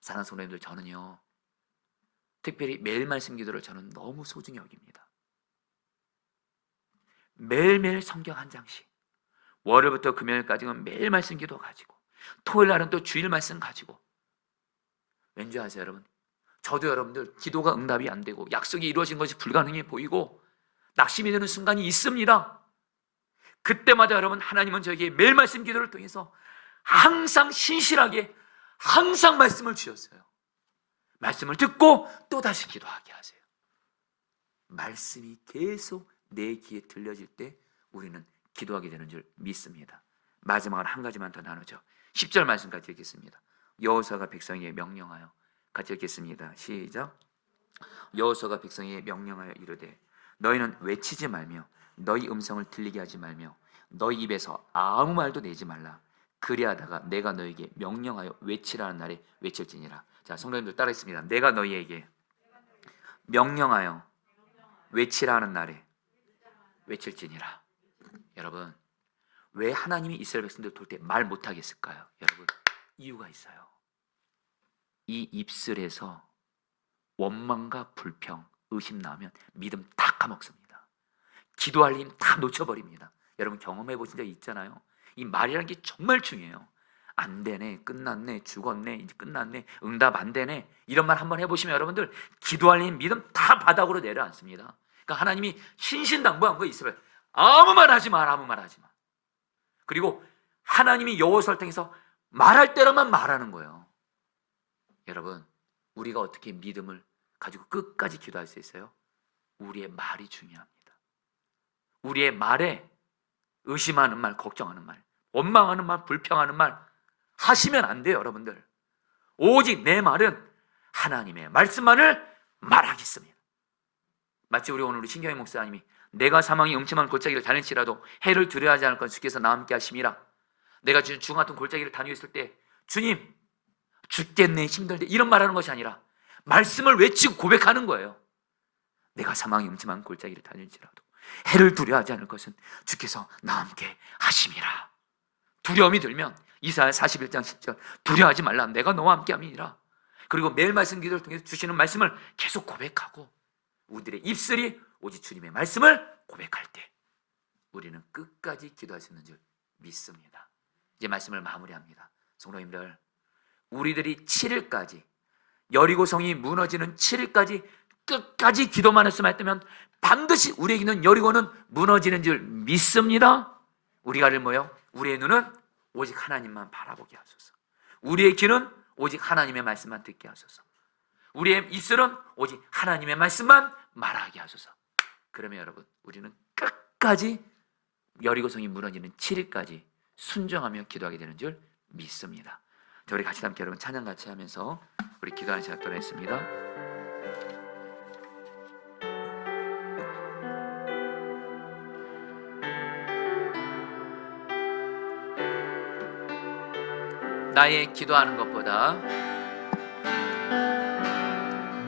사랑하는 성도님들, 저는요 특별히 매일 말씀 기도를 저는 너무 소중히 여깁니다. 매일매일 성경 한 장씩, 월요일부터 금요일까지는 매일 말씀 기도 가지고, 토요일 날은 또 주일 말씀 가지고. 왠지 아세요 여러분? 저도 여러분들 기도가 응답이 안 되고 약속이 이루어진 것이 불가능해 보이고 낙심이 되는 순간이 있습니다. 그때마다 여러분, 하나님은 저에게 매일 말씀 기도를 통해서 항상 신실하게 항상 말씀을 주셨어요. 말씀을 듣고 또다시 기도하게 하세요. 말씀이 계속 내 귀에 들려질 때 우리는 기도하게 되는 줄 믿습니다. 마지막으로 한 가지만 더 나누죠. 10절 말씀까지 읽겠습니다. 여호수아가 백성에게 명령하여, 같이 읽겠습니다. 시작. 여호수아가 백성에게 명령하여 이르되 너희는 외치지 말며 너희 음성을 들리게 하지 말며 너희 입에서 아무 말도 내지 말라. 그리하다가 내가 너희에게 명령하여 외치라는 날에 외칠지니라. 자, 성도님들 따라했습니다. 내가 너희에게 명령하여 외치라는 날에 외칠지니라. 여러분, 왜 하나님이 이스라엘 백성들 돌 때 말 못하겠을까요? 여러분, 이유가 있어요. 이 입술에서 원망과 불평, 의심 나오면 믿음 다 까먹습니다. 기도할 힘 다 놓쳐버립니다. 여러분 경험해 보신 적 있잖아요. 이 말이라는 게 정말 중요해요. 안 되네, 끝났네, 죽었네, 이제 끝났네, 응답 안 되네, 이런 말 한번 해보시면 여러분들 기도할 힘, 믿음 다 바닥으로 내려앉습니다. 그러니까 하나님이 신신당부한 거예요. 이스라엘, 아무 말 하지 마, 아무 말 하지 마. 그리고 하나님이 여호수아를 통해서 말할 때로만 말하는 거예요. 여러분, 우리가 어떻게 믿음을 가지고 끝까지 기도할 수 있어요? 우리의 말이 중요합니다. 우리의 말에 의심하는 말, 걱정하는 말, 원망하는 말, 불평하는 말 하시면 안 돼요. 여러분들, 오직 내 말은 하나님의 말씀만을 말하겠습니다. 마치 우리 신경희 목사님이 내가 사망의 음침한 골짜기를 다닐지라도 해를 두려워하지 않을 것 주께서 나와 함께 하심이라. 내가 중 같은 골짜기를 다니고 있을 때 주님 죽겠네, 힘들대, 이런 말하는 것이 아니라 말씀을 외치고 고백하는 거예요. 내가 사망의 음침한 골짜기를 다닐지라도 해를 두려워하지 않을 것은 주께서 나와 함께 하심이라. 두려움이 들면 이사야 41장 10절 두려워하지 말라, 내가 너와 함께 함이니라. 그리고 매일 말씀 기도를 통해서 주시는 말씀을 계속 고백하고 우리들의 입술이 오직 주님의 말씀을 고백할 때 우리는 끝까지 기도할 수 있는 줄 믿습니다. 이제 말씀을 마무리합니다. 성도님들, 우리들이 7일까지, 여리고성이 무너지는 7일까지 끝까지 기도만 했으면 했다면 반드시 우리의 눈 여리고는 무너지는 줄 믿습니다. 우리가 뭐요? 우리의 눈은 오직 하나님만 바라보게 하소서. 우리의 귀는 오직 하나님의 말씀만 듣게 하소서. 우리의 입술은 오직 하나님의 말씀만 말하게 하소서. 그러면 여러분, 우리는 끝까지 여리고성이 무너지는 7일까지 순종하며 기도하게 되는 줄 믿습니다. 자, 우리 같이 함께 여러분 찬양 같이 하면서 우리 기도하는 시간 떠나겠습니다. 나의 기도하는 것보다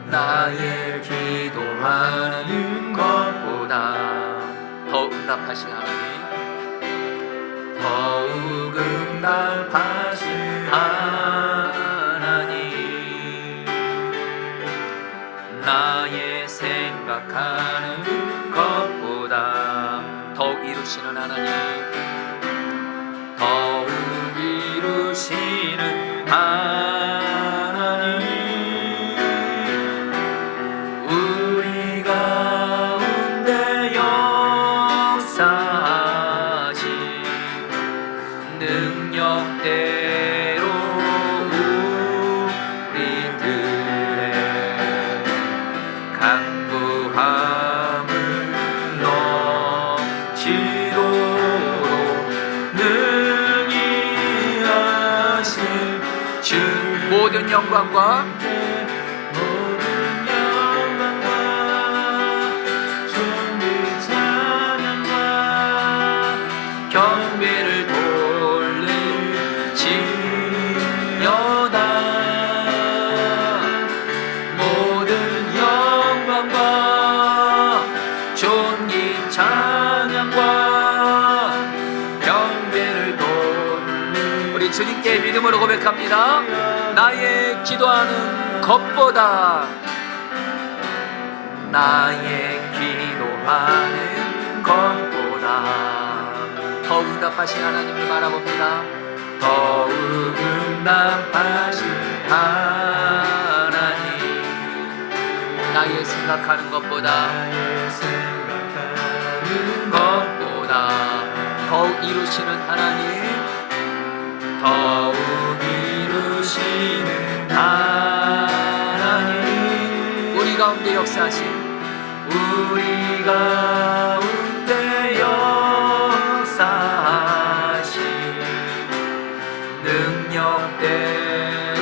나의 기도하는 것보다 더 응답하신 하나님, 더욱 응답하신 하나님, 나의 생각하는 것보다 더욱 이루시는 하나님, 더욱 이루시는 하나님, 우리 가운데 역사하신 능력대로 우리들의 간구함을 넘치도록 능히 하실 주 모든 영광과 경배를 돌릴지어다. 모든 영광과 존귀 찬양과 경배를 우리 주님께 믿음으로 고백합니다. 나의 기도하는 것보다, 나의 기도하는 것보다 더욱 응답하신 하나님을 바라봅니다. 더욱 응답하신 하나님, 나의 생각하는 것보다 더욱 이루시는 하나님, 더욱 이루시는 하나님, 우리 가운데 역사하신, 우리 가운데 역사하신 능력대로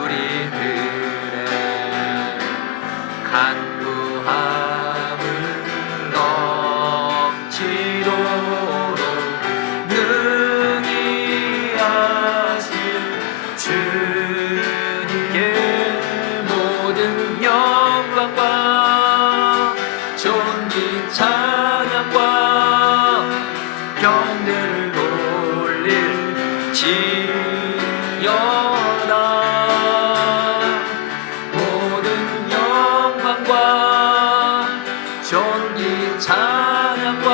우리들의 간구함을 넘치도록 능히 하실 주님께 모든 영광과 존귀 찬양과 경배를 돌릴지어다. 모든 영광과 존귀 찬양과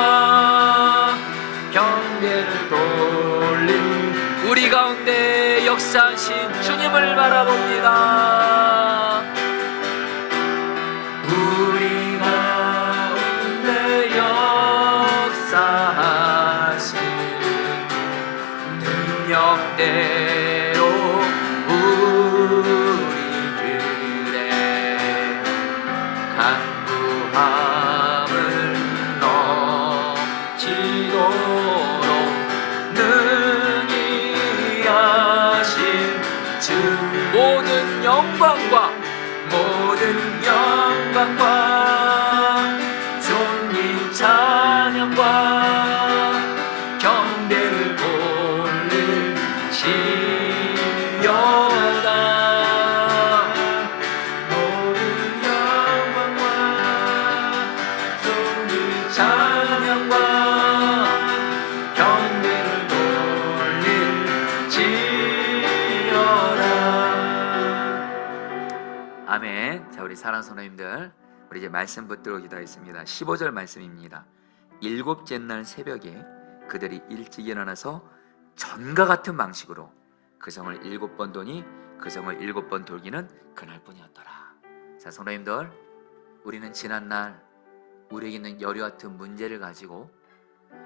경배를 돌릴 우리 가운데 역사하신 주님을 바라봅니다. 우리 가운데 역사하신 능력대로 우리들의 간구함을 넘치도록 능히 하신 주, 모든 영광과 존귀 찬양과 경배를 돌릴지어다. 모든 영광과 존귀 찬양과 경배를 돌릴지어다. 아멘. 자, 우리 사랑하는 성도님들, 우리 이제 말씀 붙들고 기도하겠습니다. 15절 말씀입니다. 일곱째 날 새벽에 그들이 일찍 일어나서 전과 같은 방식으로 그 성을 7번 도니 그 성을 7번 돌기는 그날뿐이었더라. 자, 성도님들, 우리는 지난날 우리에게 있는 여리 같은 문제를 가지고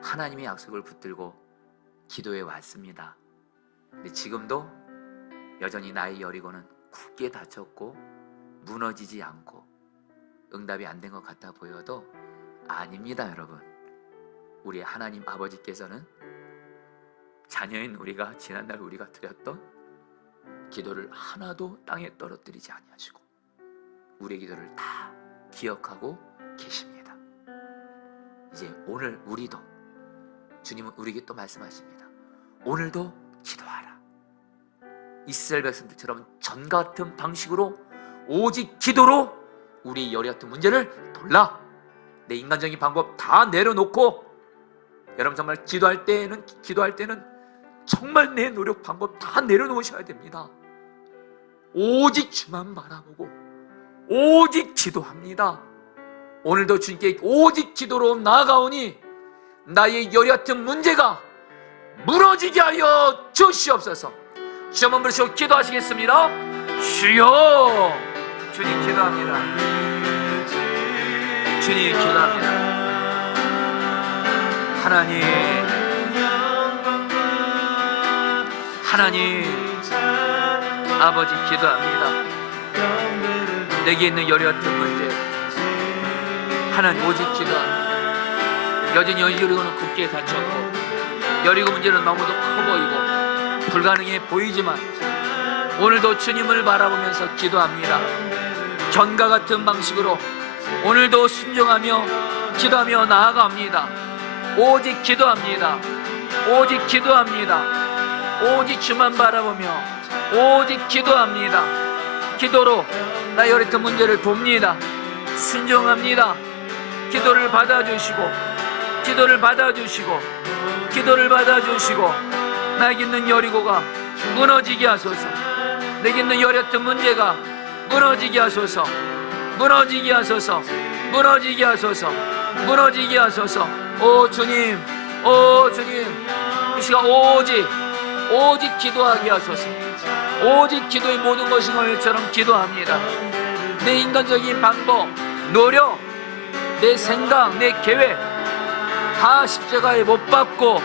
하나님의 약속을 붙들고 기도해 왔습니다. 근데 지금도 여전히 나의 여리고는 굳게 닫혔고 무너지지 않고 응답이 안 된 것 같아 보여도 아닙니다. 여러분, 우리 하나님 아버지께서는 자녀인 우리가 지난날 우리가 드렸던 기도를 하나도 땅에 떨어뜨리지 아니하시고 우리의 기도를 다 기억하고 계십니다. 이제 오늘 우리도, 주님은 우리에게 또 말씀하십니다. 오늘도 기도하라. 이스라엘 백성들처럼 전과 같은 방식으로 오직 기도로 우리 여리 같은 문제를 돌라. 내 인간적인 방법 다 내려놓고, 여러분 정말 기도할 때는 정말 내 노력 방법 다 내려놓으셔야 됩니다. 오직 주만 바라보고 오직 기도합니다. 오늘도 주님께 오직 기도로 나아가오니 나의 여리 같은 문제가 무너지게 하여 주시옵소서. 주 한번 부르시고 기도하시겠습니다. 주여. 주님 기도합니다. 주님 기도합니다. 하나님 아버지 기도합니다. 내게 있는 여리 같은 문제 하나님 오직 기도합니다. 여전히 여리고는 굳게 닫혔고 여리고 문제는 너무도 커 보이고 불가능해 보이지만 오늘도 주님을 바라보면서 기도합니다. 전과 같은 방식으로 오늘도 순종하며 기도하며 나아갑니다. 오직 기도합니다. 오직 기도합니다. 오직 주만 바라보며 오직 기도합니다. 기도로 나의 어렸던 문제를 돕니다. 순종합니다. 기도를 받아주시고 기도를 받아주시고 기도를 받아주시고 나에게 있는 여리고가 무너지게 하소서. 내게 있는 어렸던 문제가 무너지게 하소서. 무너지게 하소서. 무너지게 하소서. 무너지게 하소서. 오 주님, 오 주님, 이 시간 오직 기도하게 하소서. 오직 기도의 모든 것이 너희처럼 기도합니다. 내 인간적인 방법, 노력, 내 생각, 내 계획 다 십자가에 못 박고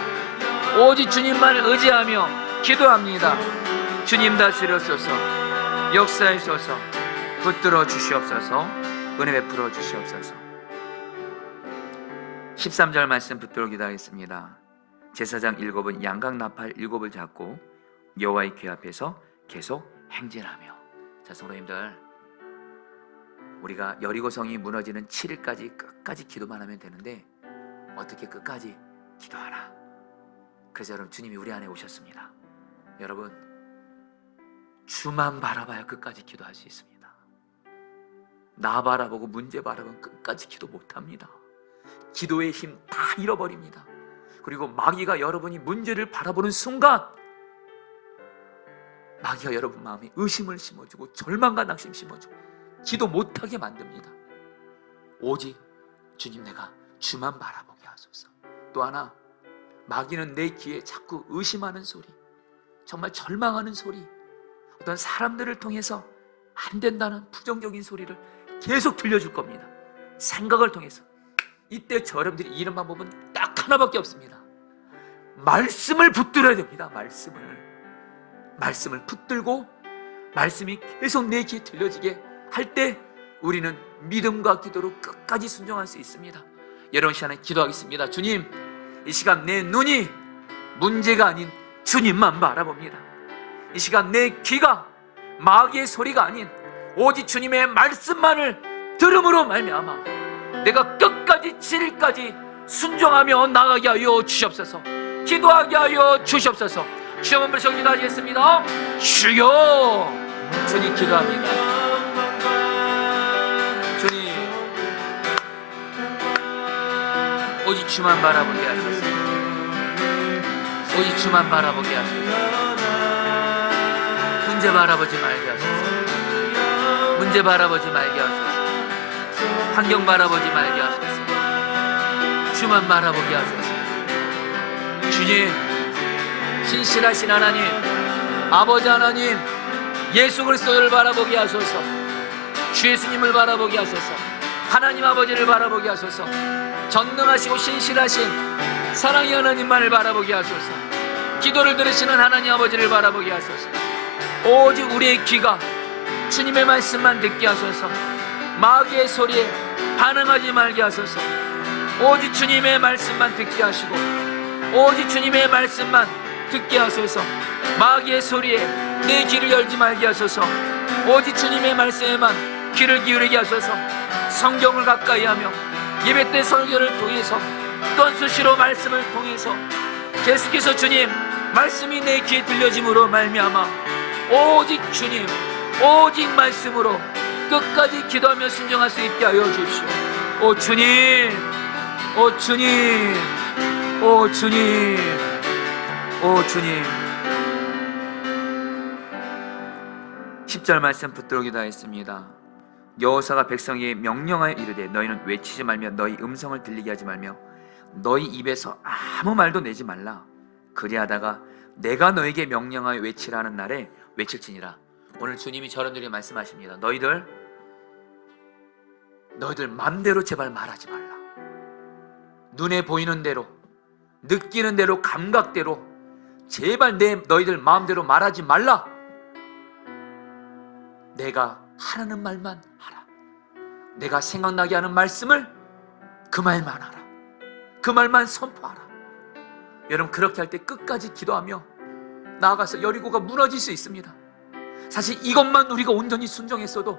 오직 주님만을 의지하며 기도합니다. 주님 다스려소서. 역사하소서. 붙들어 주시옵소서. 은혜 베풀어 주시옵소서. 13절 말씀 붙들어 기도하겠습니다. 제사장 7은 양각 나팔 7을 잡고 여호와의 궤 앞에서 계속 행진하며. 자, 성도님들, 우리가 여리고성이 무너지는 7일까지 끝까지 기도만 하면 되는데 어떻게 끝까지 기도하라. 그래서 여러분, 주님이 우리 안에 오셨습니다. 여러분, 주만 바라봐야 끝까지 기도할 수 있습니다. 나 바라보고 문제 바라보면 끝까지 기도 못합니다. 기도의 힘 다 잃어버립니다. 그리고 마귀가 여러분이 문제를 바라보는 순간 마귀가 여러분 마음에 의심을 심어주고 절망과 낙심 심어주고 기도 못하게 만듭니다. 오직 주님, 내가 주만 바라보게 하소서. 또 하나, 마귀는 내 귀에 자꾸 의심하는 소리, 정말 절망하는 소리, 어떤 사람들을 통해서 안 된다는 부정적인 소리를 계속 들려줄 겁니다. 생각을 통해서. 이때 여러분들이 이런 방법은 딱 하나밖에 없습니다. 말씀을 붙들어야 됩니다. 말씀을 붙들고 말씀이 계속 내 귀에 들려지게 할 때 우리는 믿음과 기도로 끝까지 순종할 수 있습니다. 여러분, 시간에 기도하겠습니다. 주님, 이 시간 내 눈이 문제가 아닌 주님만 바라봅니다. 이 시간 내 귀가 마귀의 소리가 아닌 오직 주님의 말씀만을 들음으로 말미암아 내가 끝까지 7일까지 순종하며 나가게 하여 주시옵소서. 기도하게 하여 주시옵소서. 주여 한번 기도하겠습니다. 주여, 주님 기도합니다. 주님, 오직 주만 바라보게 하소서. 오직 주만 바라보게 하소서. 문제 바라보지 말게 하소서. 문제 바라보지 말게 하소서. 환경 바라보지 말게 하소서. 주만 바라보게 하소서. 주님, 신실하신 하나님, 아버지 하나님, 예수 그리스도를 바라보게 하소서. 주 예수님을 바라보게 하소서. 하나님 아버지를 바라보게 하소서. 전능하시고 신실하신 사랑의 하나님만을 바라보게 하소서. 기도를 들으시는 하나님 아버지를 바라보게 하소서. 오직 우리의 귀가 주님의 말씀만 듣게 하소서. 마귀의 소리에 반응하지 말게 하소서. 오직 주님의 말씀만 듣게 하시고 오직 주님의 말씀만 듣게 하소서. 마귀의 소리에 내 귀를 열지 말게 하소서. 오직 주님의 말씀에만 귀를 기울이게 하소서. 성경을 가까이 하며 예배 때 설교를 통해서 또한 수시로 말씀을 통해서 계속해서 주님 말씀이 내 귀에 들려짐으로 말미암아 오직 주님, 오직 말씀으로 끝까지 기도하며 순종할 수 있게 하여 주십시오. 오 주님, 오 주님, 오 주님, 오 주님. 10절 말씀 붙들어 기도하겠습니다. 여호사가 백성에게 명령하여 이르되 너희는 외치지 말며 너희 음성을 들리게 하지 말며 너희 입에서 아무 말도 내지 말라. 그리하다가 내가 너에게 명령하여 외치라 하는 날에 외칠지니라. 오늘 주님이 저런들에게 말씀하십니다. 너희들 맘대로 제발 말하지 말라. 눈에 보이는 대로, 느끼는 대로, 감각대로 제발 너희들 마음대로 말하지 말라. 내가 하라는 말만 하라. 내가 생각나게 하는 말씀을 그 말만 하라. 그 말만 선포하라. 여러분, 그렇게 할 때 끝까지 기도하며 나아가서 여리고가 무너질 수 있습니다. 사실 이것만 우리가 온전히 순종했어도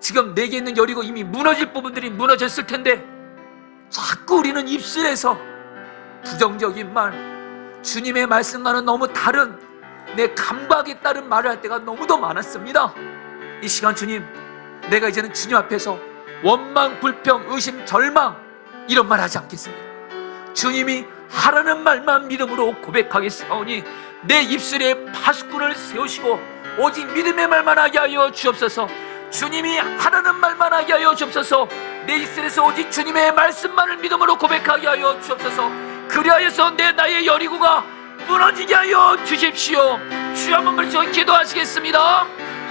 지금 내게 있는 여리고 이미 무너질 부분들이 무너졌을 텐데 자꾸 우리는 입술에서 부정적인 말, 주님의 말씀과는 너무 다른 내 감각에 따른 말을 할 때가 너무도 많았습니다. 이 시간 주님, 내가 이제는 주님 앞에서 원망, 불평, 의심, 절망 이런 말 하지 않겠습니다. 주님이 하라는 말만 믿음으로 고백하겠사오니 내 입술에 파수꾼을 세우시고 오직 믿음의 말만 하게 하여 주옵소서. 주님이 하라는 말만 하게 하여 주옵소서. 내 입술에서 오직 주님의 말씀만을 믿음으로 고백하게 하여 주옵소서. 그리하여서 나의 여리고가 무너지게 하여 주십시오. 주여 한번 불러 기도하시겠습니다.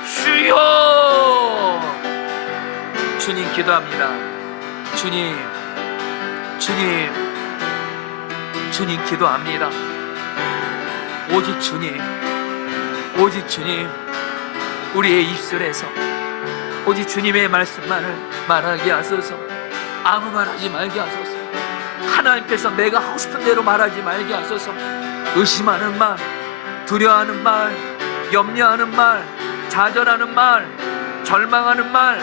주여, 주님 기도합니다. 주님 기도합니다. 오직 주님 우리의 입술에서 오직 주님의 말씀만을 말하게 하소서. 아무 말 하지 말게 하소서. 하나님께서 내가 하고 싶은 대로 말하지 말게 하소서. 의심하는 말, 두려워하는 말, 염려하는 말, 좌절하는 말, 절망하는 말,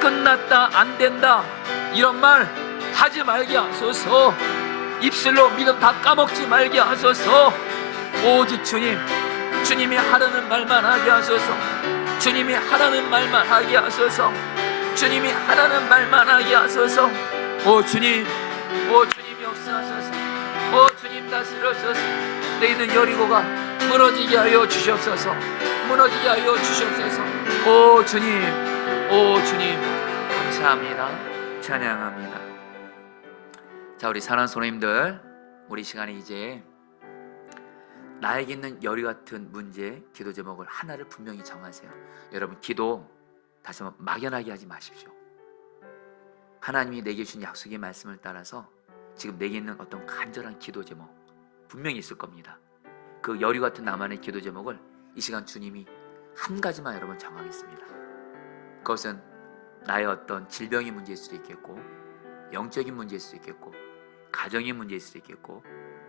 끝났다, 안 된다 이런 말 하지 말게 하소서. 입술로 믿음 다 까먹지 말게 하소서. 오직 주님이 하라는 말만 하게 하소서. 주님이 하라는 말만 하게 하소서. 주님이 하라는 말만 하게 하소서. 오 주님 역사하소서. 오 주님 다스려소서. 내 있는 여리고가 무너지게 하여 주시옵소서. 무너지게 하여 주시옵소서. 오 주님 감사합니다. 찬양합니다. 자, 우리 사랑하는 성도님들, 우리 시간에 이제 나에게 있는 여리 같은 문제, 기도 제목을 하나를 분명히 정하세요. 여러분, 기도 다시 한번 막연하게 하지 마십시오. 하나님이 내게 주신 약속의 말씀을 따라서 지금 내게 있는 어떤 간절한 기도 제목 분명히 있을 겁니다. 그 여리 같은 나만의 기도 제목을 이 시간 주님이 한 가지만 여러분 정하겠습니다. 그것은 나의 어떤 질병의 문제일 수도 있겠고, 영적인 문제일 수도 있겠고, 가정의 문제일 수도 있겠고,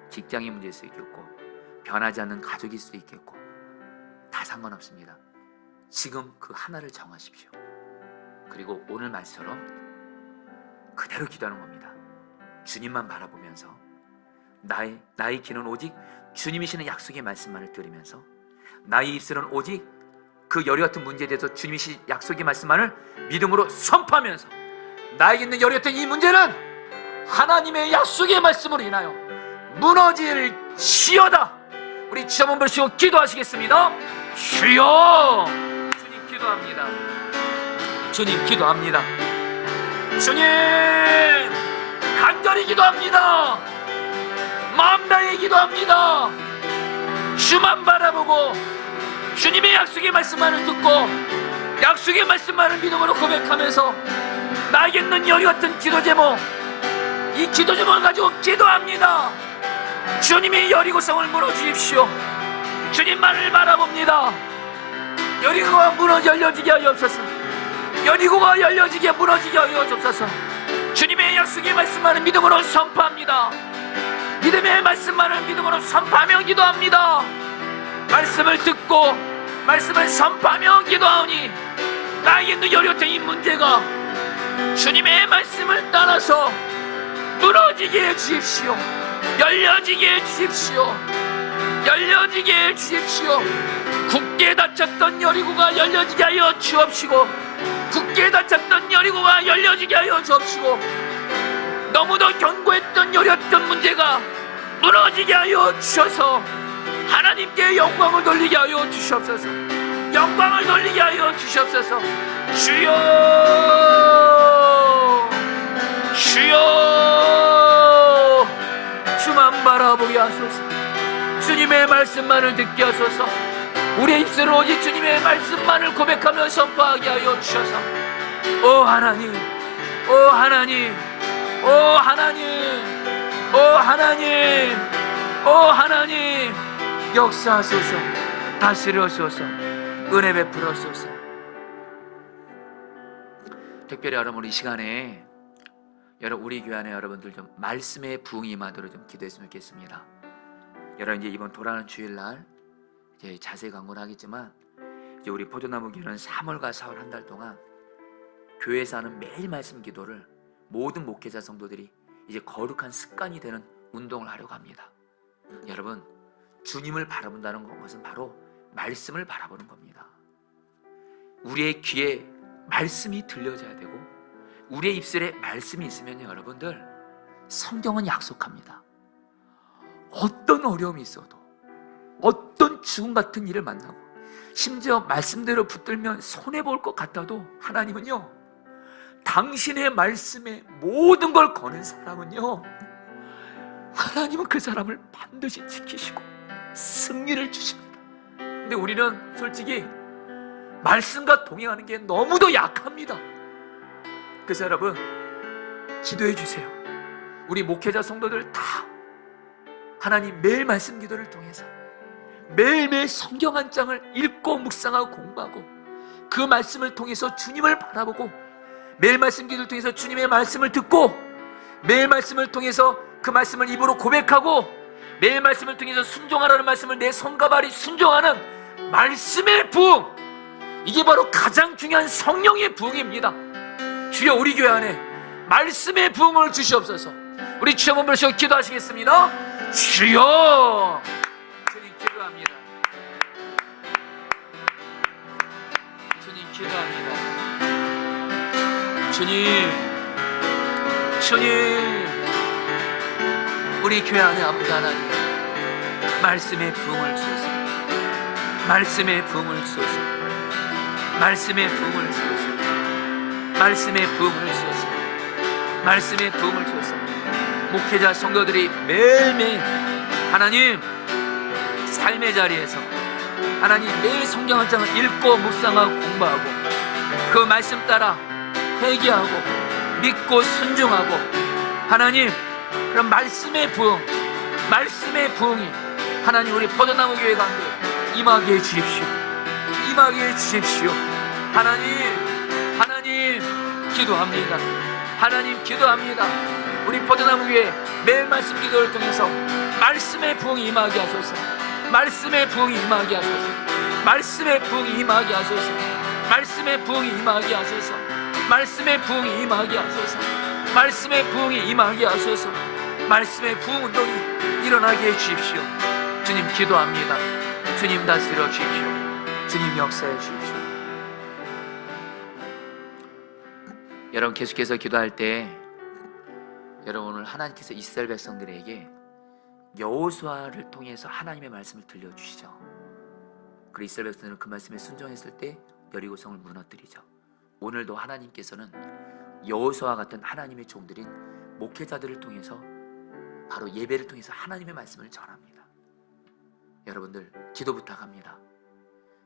직장의 문제일 수도 있겠고, 변하지 않는 가족일 수도 있겠고, 다 상관없습니다. 지금 그 하나를 정하십시오. 그리고 오늘 말씀처럼 그대로 기도하는 겁니다. 주님만 바라보면서 나의 귀는 오직 주님이시는 약속의 말씀만을 들으면서, 나의 입술은 오직 그 여리 같은 문제에 대해서 주님이신 약속의 말씀만을 믿음으로 선포하면서, 나에게 있는 여리 같은 이 문제는 하나님의 약속의 말씀으로 인하여 무너질지어다. 우리 주여 한번 부르시고 기도하시겠습니다. 주여, 주님 기도합니다. 주님 기도합니다. 주님 간절히 기도합니다. 마음 다해 기도합니다. 주만 바라보고 주님의 약속의 말씀만을 듣고 약속의 말씀만을 믿음으로 고백하면서 나에게 있는 여리 같은 기도 제목, 이 기도 제목을 가지고 기도합니다. 주님이 여리고성을 물어주십시오. 주님만을 바라봅니다. 여리고가 열려지게 하여 주옵소서. 여리고가 열려지게 무너지게 하여 주옵소서. 주님의 약속의 말씀만을 믿음으로 선포합니다. 믿음의 말씀만을 믿음으로 선포하며 기도합니다. 말씀을 듣고 말씀을 선포하며 기도하오니 나에게 있는 여리 같은 이 문제가 주님의 말씀을 따라서 무너지게 해주십시오. 열려지게 해주십시오. 열려지게 해주십시오. 굳게 닫혔던 여리고가 열려지게 하여 주옵시고, 굳게 닫혔던 여리고가 열려지게 하여 주옵시고, 너무도 견고했던 여렸던 문제가 무너지게 하여 주셔서 하나님께 영광을 돌리게 하여 주시옵소서. 영광을 돌리게 하여 주시옵소서. 주여, 주여, 주만 바라보게 하소서. 주님의 말씀만을 듣게 하소서. 우리의 입술을 오직 주님의 말씀만을 고백하며 선포하게 하여 주셔서, 오 하나님, 오 하나님, 오 하나님, 오 하나님, 오 하나님, 역사하소서. 다스려소서. 은혜 베풀어소서. 특별히 여러분, 이 시간에 우리 교회 안에 여러분들 좀 말씀의 부흥이 임하도록 좀 기도했으면 좋겠습니다. 여러분, 이제 이번 돌아오는 주일날 이제 자세히 광고를 하겠지만, 이제 우리 포도나무 교회는 3월과 4월 한 달 동안 교회에서 하는 매일 말씀 기도를 모든 목회자 성도들이 이제 거룩한 습관이 되는 운동을 하려고 합니다. 여러분, 주님을 바라본다는 것은 바로 말씀을 바라보는 겁니다. 우리의 귀에 말씀이 들려져야 되고 우리의 입술에 말씀이 있으면 여러분들, 성경은 약속합니다. 어떤 어려움이 있어도, 어떤 죽음 같은 일을 만나고, 심지어 말씀대로 붙들면 손해볼 것 같아도 하나님은요, 당신의 말씀에 모든 걸 거는 사람은요, 하나님은 그 사람을 반드시 지키시고 승리를 주십니다. 근데 우리는 솔직히 말씀과 동행하는 게 너무도 약합니다. 그래서 여러분, 기도해 주세요. 우리 목회자 성도들 다 하나님 매일 말씀 기도를 통해서 매일매일 성경 한 장을 읽고 묵상하고 공부하고, 그 말씀을 통해서 주님을 바라보고, 매일 말씀 기도를 통해서 주님의 말씀을 듣고, 매일 말씀을 통해서 그 말씀을 입으로 고백하고, 매일 말씀을 통해서 순종하라는 말씀을 내 손과 발이 순종하는 말씀의 부흥, 이게 바로 가장 중요한 성령의 부흥입니다. 주여, 우리 교회 안에 말씀의 부흥을 주시옵소서. 우리 주여 한번 부르시고 기도하시겠습니다. 주여, 주님 기도합니다. 주님 기도합니다. 주님, 주님, 우리 교회 안에 아버지 하나님, 말씀의 부흥을 주소서. 말씀의 부흥을 주소서. 말씀의 부흥을 주소서. 말씀의 부흥을 주소서. 말씀의 부흥을 주소서. 목회자 성도들이 매일매일 하나님 삶의 자리에서 하나님 매일 성경 한 장을 읽고 묵상하고 공부하고, 그 말씀 따라 회개하고 믿고 순종하고, 하나님 그런 말씀의 부흥, 말씀의 부흥이 하나님 우리 포도나무 교회 가운데 임하게 해주십시오. 임하게 해주십시오. 하나님, 하나님 기도합니다. 하나님 기도합니다. 우리 포도나무 교회 매일 말씀 기도를 통해서 말씀의 부흥이 임하게 하소서. 말씀의 부흥이 임하게 하소서. 말씀의 부흥이 임하게 하소서. 말씀의 부흥이 임하게 하소서. 말씀의 부흥이 임하게 하소서. 말씀의 부흥이 임하게 하소서. 말씀의 부흥 운동이 일어나게 해주십시오. 주님 기도합니다. 주님 다스려 주십시오. 주님 역사해 주십시오. 여러분, 계속해서 기도할 때 여러분, 오늘 하나님께서 이스라엘 백성들에게 여호수아를 통해서 하나님의 말씀을 들려주시죠. 그리고 이스라엘 백성들은 그 말씀에 순종했을 때 여리고성을 무너뜨리죠. 오늘도 하나님께서는 여호수아와 같은 하나님의 종들인 목회자들을 통해서, 바로 예배를 통해서 하나님의 말씀을 전합니다. 여러분들 기도 부탁합니다.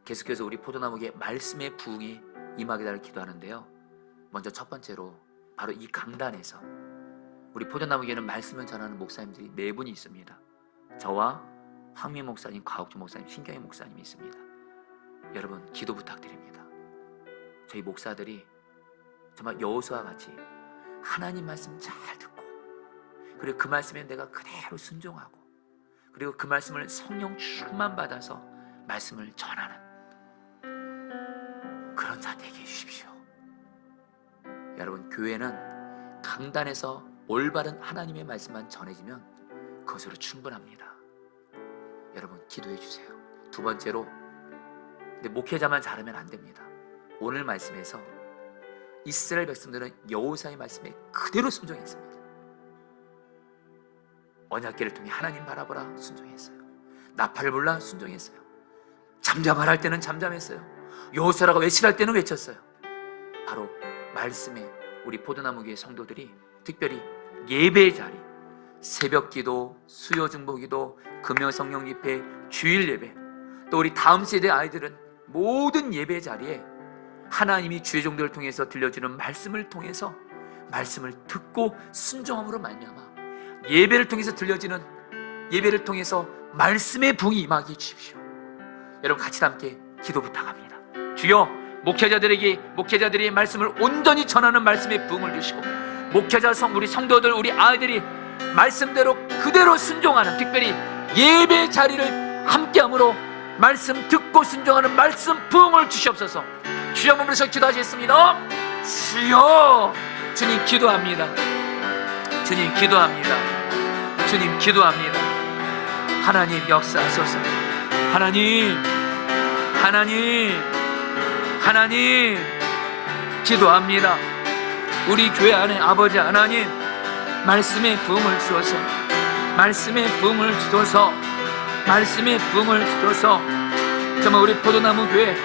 계속해서 우리 포도나무에 말씀의 부흥이 임하게 달을 기도하는데요, 먼저 첫 번째로 바로 이 강단에서 우리 포도나무에는 말씀을 전하는 목사님들이 4분이 있습니다. 저와 황민 목사님, 과옥주 목사님, 신경희 목사님이 있습니다. 여러분 기도 부탁드립니다. 저희 목사들이 정말 여호수아와 같이 하나님 말씀 잘 듣고, 그리고 그 말씀에 내가 그대로 순종하고, 그리고 그 말씀을 성령 충만 받아서 말씀을 전하는 그런 자 되게 해주십시오. 여러분, 교회는 강단에서 올바른 하나님의 말씀만 전해지면 그것으로 충분합니다. 여러분 기도해 주세요. 두 번째로, 근데 목회자만 잘하면 안 됩니다. 오늘 말씀에서 이스라엘 백성들은 여호수아의 말씀에 그대로 순종했습니다. 언약궤를 통해 하나님 바라보라 순종했어요. 나팔을 불라 순종했어요. 잠잠하라 할 때는 잠잠했어요. 여호수아라고 외치라 할 때는 외쳤어요. 바로 말씀에 우리 포도나무교회 성도들이 특별히 예배의 자리, 새벽기도, 수요중보기도, 금요성령 집회, 주일 예배, 또 우리 다음 세대 아이들은 모든 예배 자리에 하나님이 주의 종들을 통해서 들려주는 말씀을 통해서 말씀을 듣고 순종함으로 말미암아 예배를 통해서 들려지는, 예배를 통해서 말씀의 부흥이 임하게 해주십시오. 여러분 같이 함께 기도 부탁합니다. 주여, 목회자들이 말씀을 온전히 전하는 말씀의 부흥을 주시고, 목회자 우리 성도들, 우리 아이들이 말씀대로 그대로 순종하는, 특별히 예배 자리를 함께함으로 말씀 듣고 순종하는 말씀 부흥을 주시옵소서. 주여 몸으로서 기도하시겠습니다. 주여, 주님 기도합니다. 주님 기도합니다. 주님 기도합니다. 하나님 역사하소서. 하나님 기도합니다. 우리 교회 안에 아버지 하나님, 말씀의 부흥을 주소서. 말씀의 부흥을 주소서. 말씀의 부흥을 주소서. 정말 우리 포도나무 교회,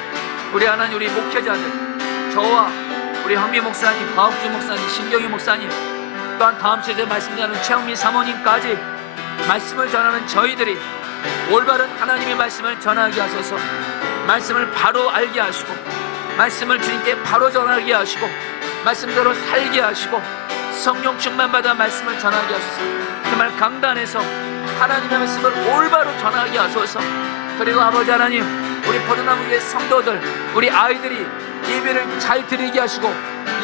우리 하나님, 우리 목회자들, 저와 우리 황미 목사님, 과옥주 목사님, 신경희 목사님, 또한 다음 세대 말씀 전하는 최영민 사모님까지 말씀을 전하는 저희들이 올바른 하나님의 말씀을 전하게 하소서. 말씀을 바로 알게 하시고, 말씀을 주님께 바로 전하게 하시고, 말씀대로 살게 하시고, 성령 충만받아 말씀을 전하게 하소서. 정말 강단에서 하나님의 말씀을 올바로 전하게 하소서. 그리고 아버지 하나님, 우리 포도나무교회 성도들, 우리 아이들이 예배를 잘 드리게 하시고,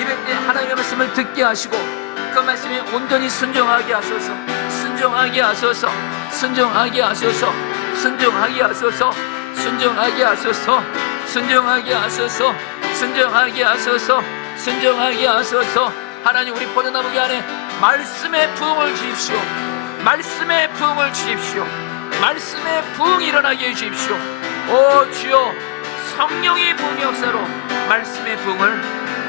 예배 때 하나님의 말씀을 듣게 하시고, 그 말씀에 온전히 순종하게 하소서. 순종하게 하소서. 순종하게 하소서. 순종하게 하소서. 순종하게 하소서. 순종하게 하소서. 순종하게 하소서. 순종하게 하소서. 하나님, 우리 포도나무교회 안에 말씀의 부흥을 주십시오. 말씀의 부흥을 주십시오. 말씀의 부흥이 일어나게 해주십시오. 오 주여, 성령의 부흥의 역사로 말씀의 부흥을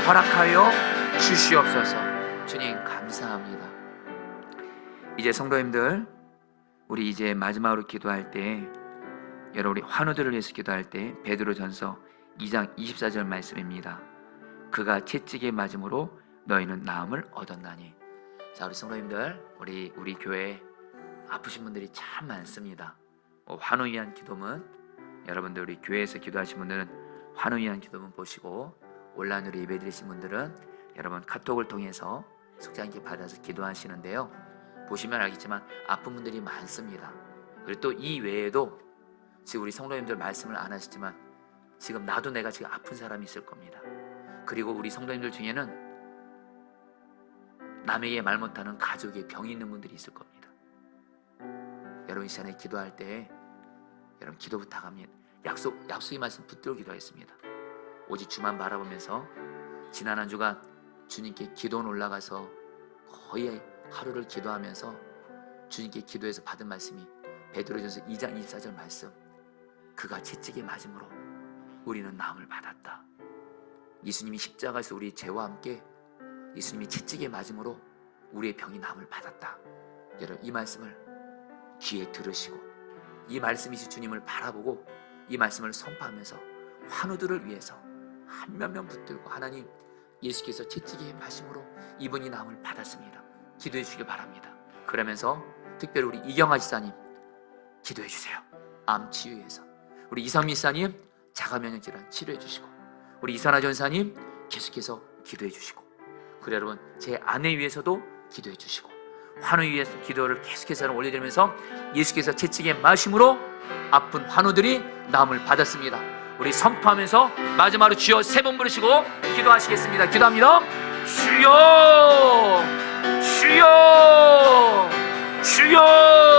허락하여 주시옵소서. 주님 감사합니다. 이제 성도님들, 우리 이제 마지막으로 기도할 때, 여러분 우리 환우들을 위해서 기도할 때 베드로전서 2장 24절 말씀입니다. 그가 채찍에 맞음으로 너희는 나음을 얻었나니. 자, 우리 성도님들, 우리 교회에 아프신 분들이 참 많습니다. 환우 위한 기도문, 여러분들 우리 교회에서 기도하신 분들은 환우 위한 기도문 보시고, 온라인으로 예배 드리신 분들은 여러분 카톡을 통해서 속죄함께 받아서 기도하시는데요, 보시면 알겠지만 아픈 분들이 많습니다. 그리고 또 이 외에도 지금 우리 성도님들 말씀을 안 하시지만 지금 나도 내가 지금 아픈 사람이 있을 겁니다. 그리고 우리 성도님들 중에는 남에게 말 못하는 가족의 병이 있는 분들이 있을 겁니다. 여러분 이 시간에 기도할 때 여러분 기도 부탁합니다. 약속의 말씀 붙들고 기도하겠습니다. 오직 주만 바라보면서 지난 한 주간 주님께 기도원 올라가서 거의 하루를 기도하면서 주님께 기도해서 받은 말씀이 베드로전서 2장 24절 말씀, 그가 채찍에 맞음으로 우리는 나음을 받았다. 예수님이 십자가에서 우리 죄와 함께 예수님이 채찍에 맞음으로 우리의 병이 나음을 받았다. 여러분 이 말씀을 귀에 들으시고 이 말씀이신 주님을 바라보고 이 말씀을 선포하면서 환우들을 위해서 한 몇 명 붙들고, 하나님, 예수께서 채찍에 맞음으로 이분이 나음을 받았습니다, 기도해 주시기 바랍니다. 그러면서 특별히 우리 이경아 지사님 기도해 주세요. 암 치유해서. 우리 이상미 지사님 자가면역 질환 치료해 주시고, 우리 이선아 전사님 계속해서 기도해 주시고, 그리고 여러분 제 아내 위해서도 기도해 주시고, 환우 위해서 기도를 계속해서 올려드리면서 예수께서 채찍에 맞음으로 아픈 환우들이 나음을 받았습니다. 우리 선포하면서 마지막으로 주여 세 번 부르시고 기도하시겠습니다. 기도합니다. 주여, 주여, 주여.